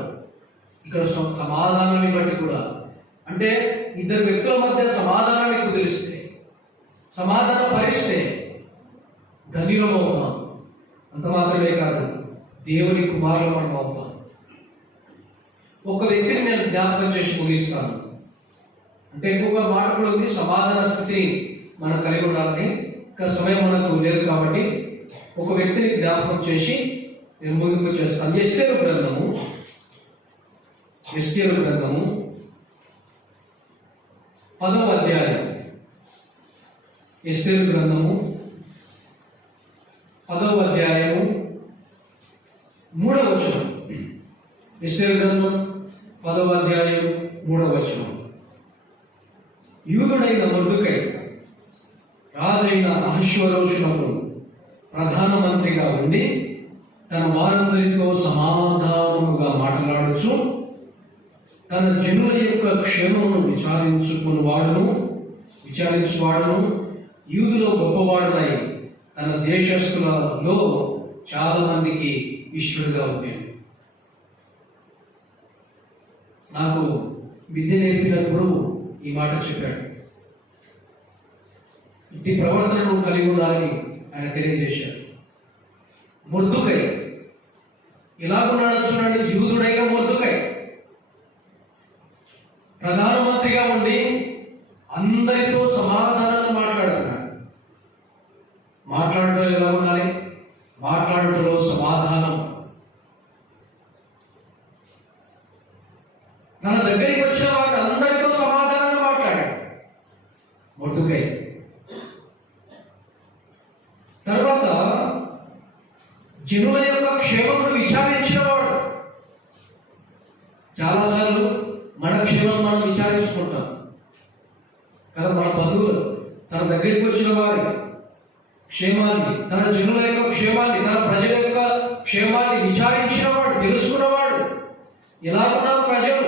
ఇక్కడ సమాధానాన్ని బట్టి కూడా, అంటే ఇద్దరు వ్యక్తుల మధ్య సమాధానాన్ని కుదిరిస్తే, సమాధాన పరిస్తే ధన్యులం అవుతాం. అంత మాత్రమే కాదు, దేవుని కుమారులు మనం అవుతాం. ఒక వ్యక్తిని నేను జ్ఞాపకం చేసి ముగిస్తాను. అంటే ఎక్కువగా మాట కూడా ఉంది, సమాధాన స్థితిని మనం కలిగి ఉండాలని. ఇంకా సమయం మనకు లేదు కాబట్టి ఒక వ్యక్తిని జ్ఞాపకం చేసి నేను ముగింపు చేస్తాను. ఎస్తేరు గ్రంథము 10వ అధ్యాయం. ఎస్తేరు గ్రంథము 10వ అధ్యాయము 3వ వచనం. ఎస్తేరు గ్రంథం 10వ అధ్యాయం 3వ వచనం. యూదుడైన మొర్దెకై రాజైన అహష్వేరోషునకు ప్రధానమంత్రిగా ఉండి తన వారందరితో సమాధానముగా మాట్లాడుచు తన జనుల యొక్క క్షేమమును విచారించువాడును యూదులో గొప్పవాడునై తన దేశస్థులలో చాలా మందికి ఇష్టడుగా ఉండేది. నాకు విద్య నేర్పిన గురువు ఈ మాట చెప్పాడు. ఇట్టి ప్రవర్తనను కలిగి ఉండాలని ఆయన తెలియజేశాడు. మొర్దెకై ఎలాగున్నాడు చూడండి. యూదుడైన మొర్దెకై ప్రధానమంత్రిగా ఉండి అందరితో సమాధానంగా మాట్లాడుతున్నాడు. మాట్లాడటం ఎలా ఉండాలి? మాట్లాడటంలో సమాధానం. తన దగ్గరికి వచ్చిన వారిని అందరితో సమాధానంగా మాట్లాడాడు మొర్దెకై. తర్వాత జనుల యొక్క చాలాసార్లు మన క్షేమం మనం విచారించుకుంటాం కదా. మన బంధువులు తన దగ్గరికి వచ్చిన వారి క్షేమాన్ని, తన జనుల యొక్క క్షేమాన్ని, తన ప్రజల యొక్క క్షేమాన్ని విచారించిన వాడు, తెలుసుకున్నవాడు, ఎలా ఉన్నారు ప్రజలు,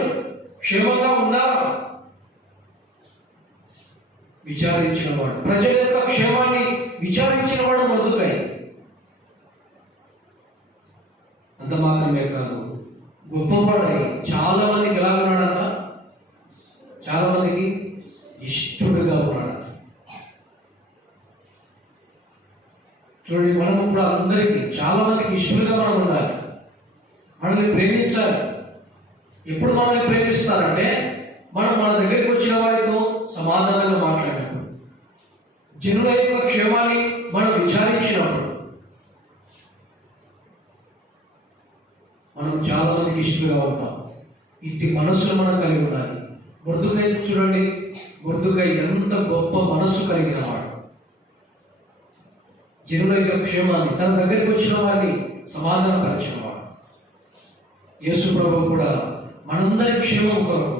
క్షేమంగా ఉన్నారా విచారించిన వాడు, ప్రజల యొక్క క్షేమాన్ని విచారించిన వాడు మొర్దెకై. అంత మాత్రమే కాదు, గొప్పవాడై చాలా మందికి ఎలా ఉన్నాడట, చాలా మందికి ఇష్టడుగా ఉన్నాడట. చూడండి, మనం కూడా అందరికీ చాలా మందికి ఇష్టలుగా మనం ఉండాలి, మనల్ని ప్రేమించాలి. ఎప్పుడు మనల్ని ప్రేమిస్తారంటే మనం మన దగ్గరికి వచ్చిన వారితో సమాధానంగా మాట్లాడినప్పుడు, జనుల యొక్క క్షేమాన్ని మనం విచారించినప్పుడు మనం చాలా మందికి ఇష్టలుగా ఉంటాం. ఇట్టి మనస్సును మనం కలిగి ఉండాలి. మొర్దెకై చూడండి, మొర్దెకై ఎంత గొప్ప మనస్సు కలిగిన వాడు. జనుల యొక్క క్షేమాన్ని, తన దగ్గరికి వచ్చిన వారిని సమాధానపరిచిన వాడు. యేసు ప్రభువు కూడా మనందరి క్షేమం కొరకు,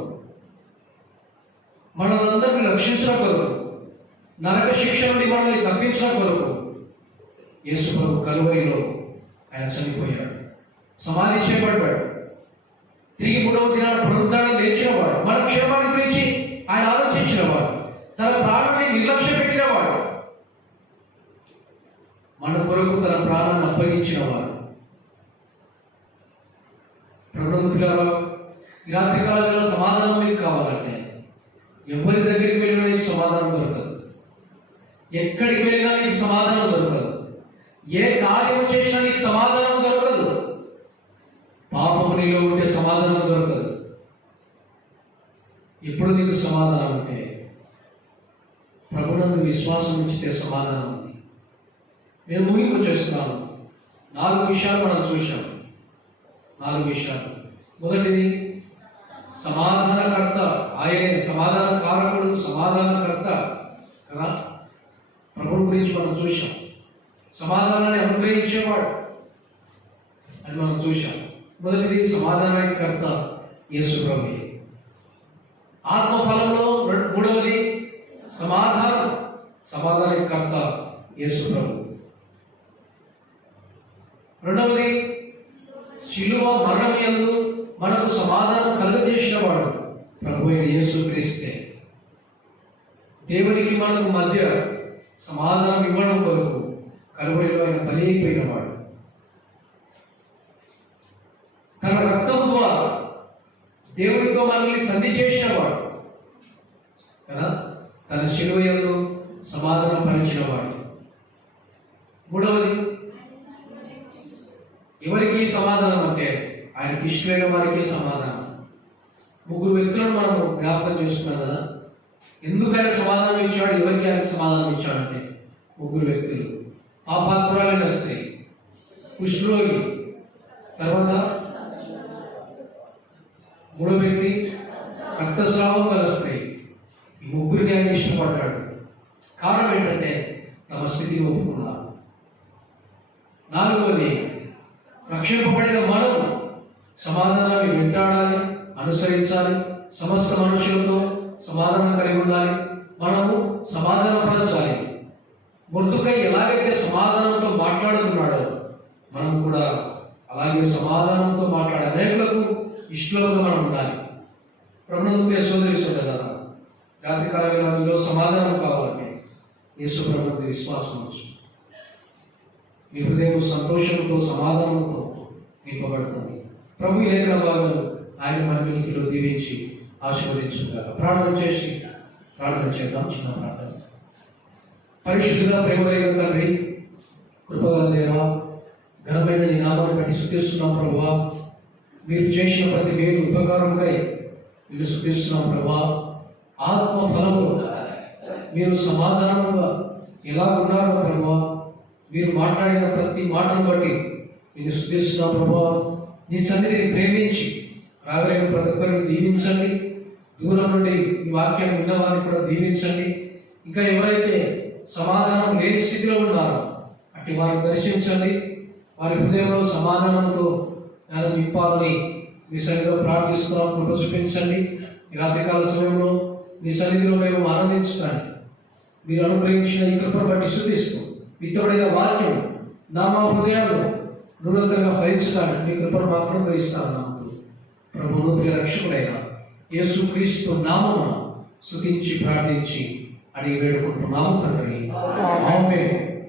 మనలందరినీ రక్షించడం కొరకు, నరక శిక్ష నుండి మనల్ని తప్పించడం కొరకు యేసు ప్రభు కలువరిలో ఆయన చనిపోయాడు, సమాధి చేయబడ్డాడు, తిరిగి 3వ దినాన పునరుద్ధానం లేచినవాడు, మన క్షేమాన్ని గురించి ఆయన ఆలోచించినవాడు, తన ప్రాణాన్ని నిర్లక్ష్య పెట్టినవాడు, మన కొరకు తన ప్రాణాన్ని అప్పగించినవాడు. ప్రభుత్వ ఈ రాత్రి కాలంలో సమాధానం మీకు కావాలంటే ఎవరి దగ్గరికి వెళ్ళినా నీకు సమాధానం దొరకదు, ఎక్కడికి వెళ్ళినా నీకు సమాధానం దొరకదు, ఏ కార్యం చేసినా నీకు సమాధానం దొరకదు. పాపము నీలో ఉంటే సమాధానం దొరకదు. ఎప్పుడు నీకు సమాధానం ఉంటే ప్రభునందు విశ్వాసం ఉంచితే సమాధానం ఉంది. నేను ముగింపు చేస్తున్నాను. 4 విషయాలు మనం చూశాం. 4 విషయాలు. మొదటిది, సమాధానకర్త ఆయనే, సమాధాన కారకుడు, సమాధానకర్త కదా. ప్రభువు గురించి మనం చూశాం. సమాధానాన్ని అనుగ్రహించేవాడు అని మనం చూశాం. మొదటిది సమాధానానికి కర్త యేసు ప్రభువే. ఆత్మఫలంలో 3వది సమాధానం, సమాధానానికి కర్త యేసు ప్రభు. 2వది శిలువ మరణం యందు మనకు సమాధానం కలుగజేసిన వాడు ప్రభువైన యేసు క్రీస్తే. దేవునికి మనకు మధ్య సమాధానం ఇవ్వడం కొరకు కలువరిలో ఆయన బలి అయిపోయిన వాడు. తన రక్తం ద్వారా దేవుడితో మనల్ని సంధి చేసిన వాడు కదా. తన శిలువ యందు సమాధానం పరిచిన వాడు. 3వది, ఎవరికి సమాధానం అంటే ఆయనకి ఇష్టమైన వారికి సమాధానం. 3 వ్యక్తులను మనము జ్ఞాపకం చేసుకున్నాం కదా. ఎందుకు ఆయన సమాధానం ఇచ్చాడు, ఎవరికి ఆయన సమాధానం ఇచ్చాడంటే 3 వ్యక్తులు. పాపాత్మురాలైన స్త్రీ, కుష్ఠరోగి, తర్వాత 3వ వ్యక్తి రక్తస్రావం గల స్త్రీ. ఈ 3 ఆయన ఇష్టపడ్డాడు. కారణం ఏంటంటే తమ స్థితిని ఒప్పుకున్నారు. 4వది, రక్షింపబడిన మనం సమాధానాన్ని వెంటాడాలి, అనుసరించాలి, సమస్త మనుషులతో సమాధానం కలిగి ఉండాలి, మనము సమాధానపరచాలి. మొర్దెకై ఎలాగైతే సమాధానంతో మాట్లాడుతున్నాడో మనం కూడా అలాగే సమాధానంతో మాట్లాడే అనేకులకు ఇష్టంగా మనం ఉండాలి. ప్రభుత్వ సోదరి సోదరులారా, రాత్రికాల వేళలో సమాధానం కావాలంటే యేసు ప్రభువుకి విశ్వాసం వచ్చు. మీ హృదయం సంతోషంతో సమాధానంతో నింపబడుతుంది. ప్రభు ఈ లేఖన భాగం ఆయన మనకి దీవించి ఆశీర్వదించుగా. ప్రార్థన చేద్దాం. చిన్న ప్రార్థన. పరిశుద్ధుల ప్రేమ కలిగిన తండ్రి, కృపగల దేవా, ఘనమైన నీ నామాన్ని బట్టి స్తుతిస్తున్నాం ప్రభువా. మీరు చేసిన ప్రతి మేలు ఉపకారంకై మీరు స్తుతిస్తున్నాం ప్రభువా. ఆత్మ ఫలము మీరు సమాధానంగా ఎలా ఉన్నారో ప్రభువా, మీరు మాట్లాడిన ప్రతి మాటను బట్టి నేను స్తుతిస్తున్నాం ప్రభువా. నీ సన్నిధిని ప్రేమించి రాగలిగిన ప్రతి ఒక్కరిని దీవించండి. దూరం నుండి ఈ వాక్యం విన్నవారిని కూడా దీవించండి. ఇంకా ఎవరైతే సమాధానం లేని స్థితిలో ఉన్నారో అట్టి వారిని దర్శించండి. వారి హృదయంలో సమాధానంతో నన్ను నింపాలని మీ సన్నిధిలో ప్రార్థిస్తున్నాం, కృప చూపించండి. ఈ రాత్రికాల సమయంలో మీ సన్నిధిలో మేము ఆనందించడానికి మీరు అనుగ్రహించిన ఈ కృపను బట్టి శుద్ధిస్తూ విత్తబడిన వాక్యం మా హృదయాల్లో నూతనంగా ఫలించడానికి మీ కృపను మాకు అనుగ్రహిస్తాను. ప్రభువును ప్రియ రక్షకుడైన యేసుక్రీస్తు నామమున స్తుతించి ప్రార్థించి అడిగి వేడుకుంటున్నాము తండ్రి. ఆమేన్.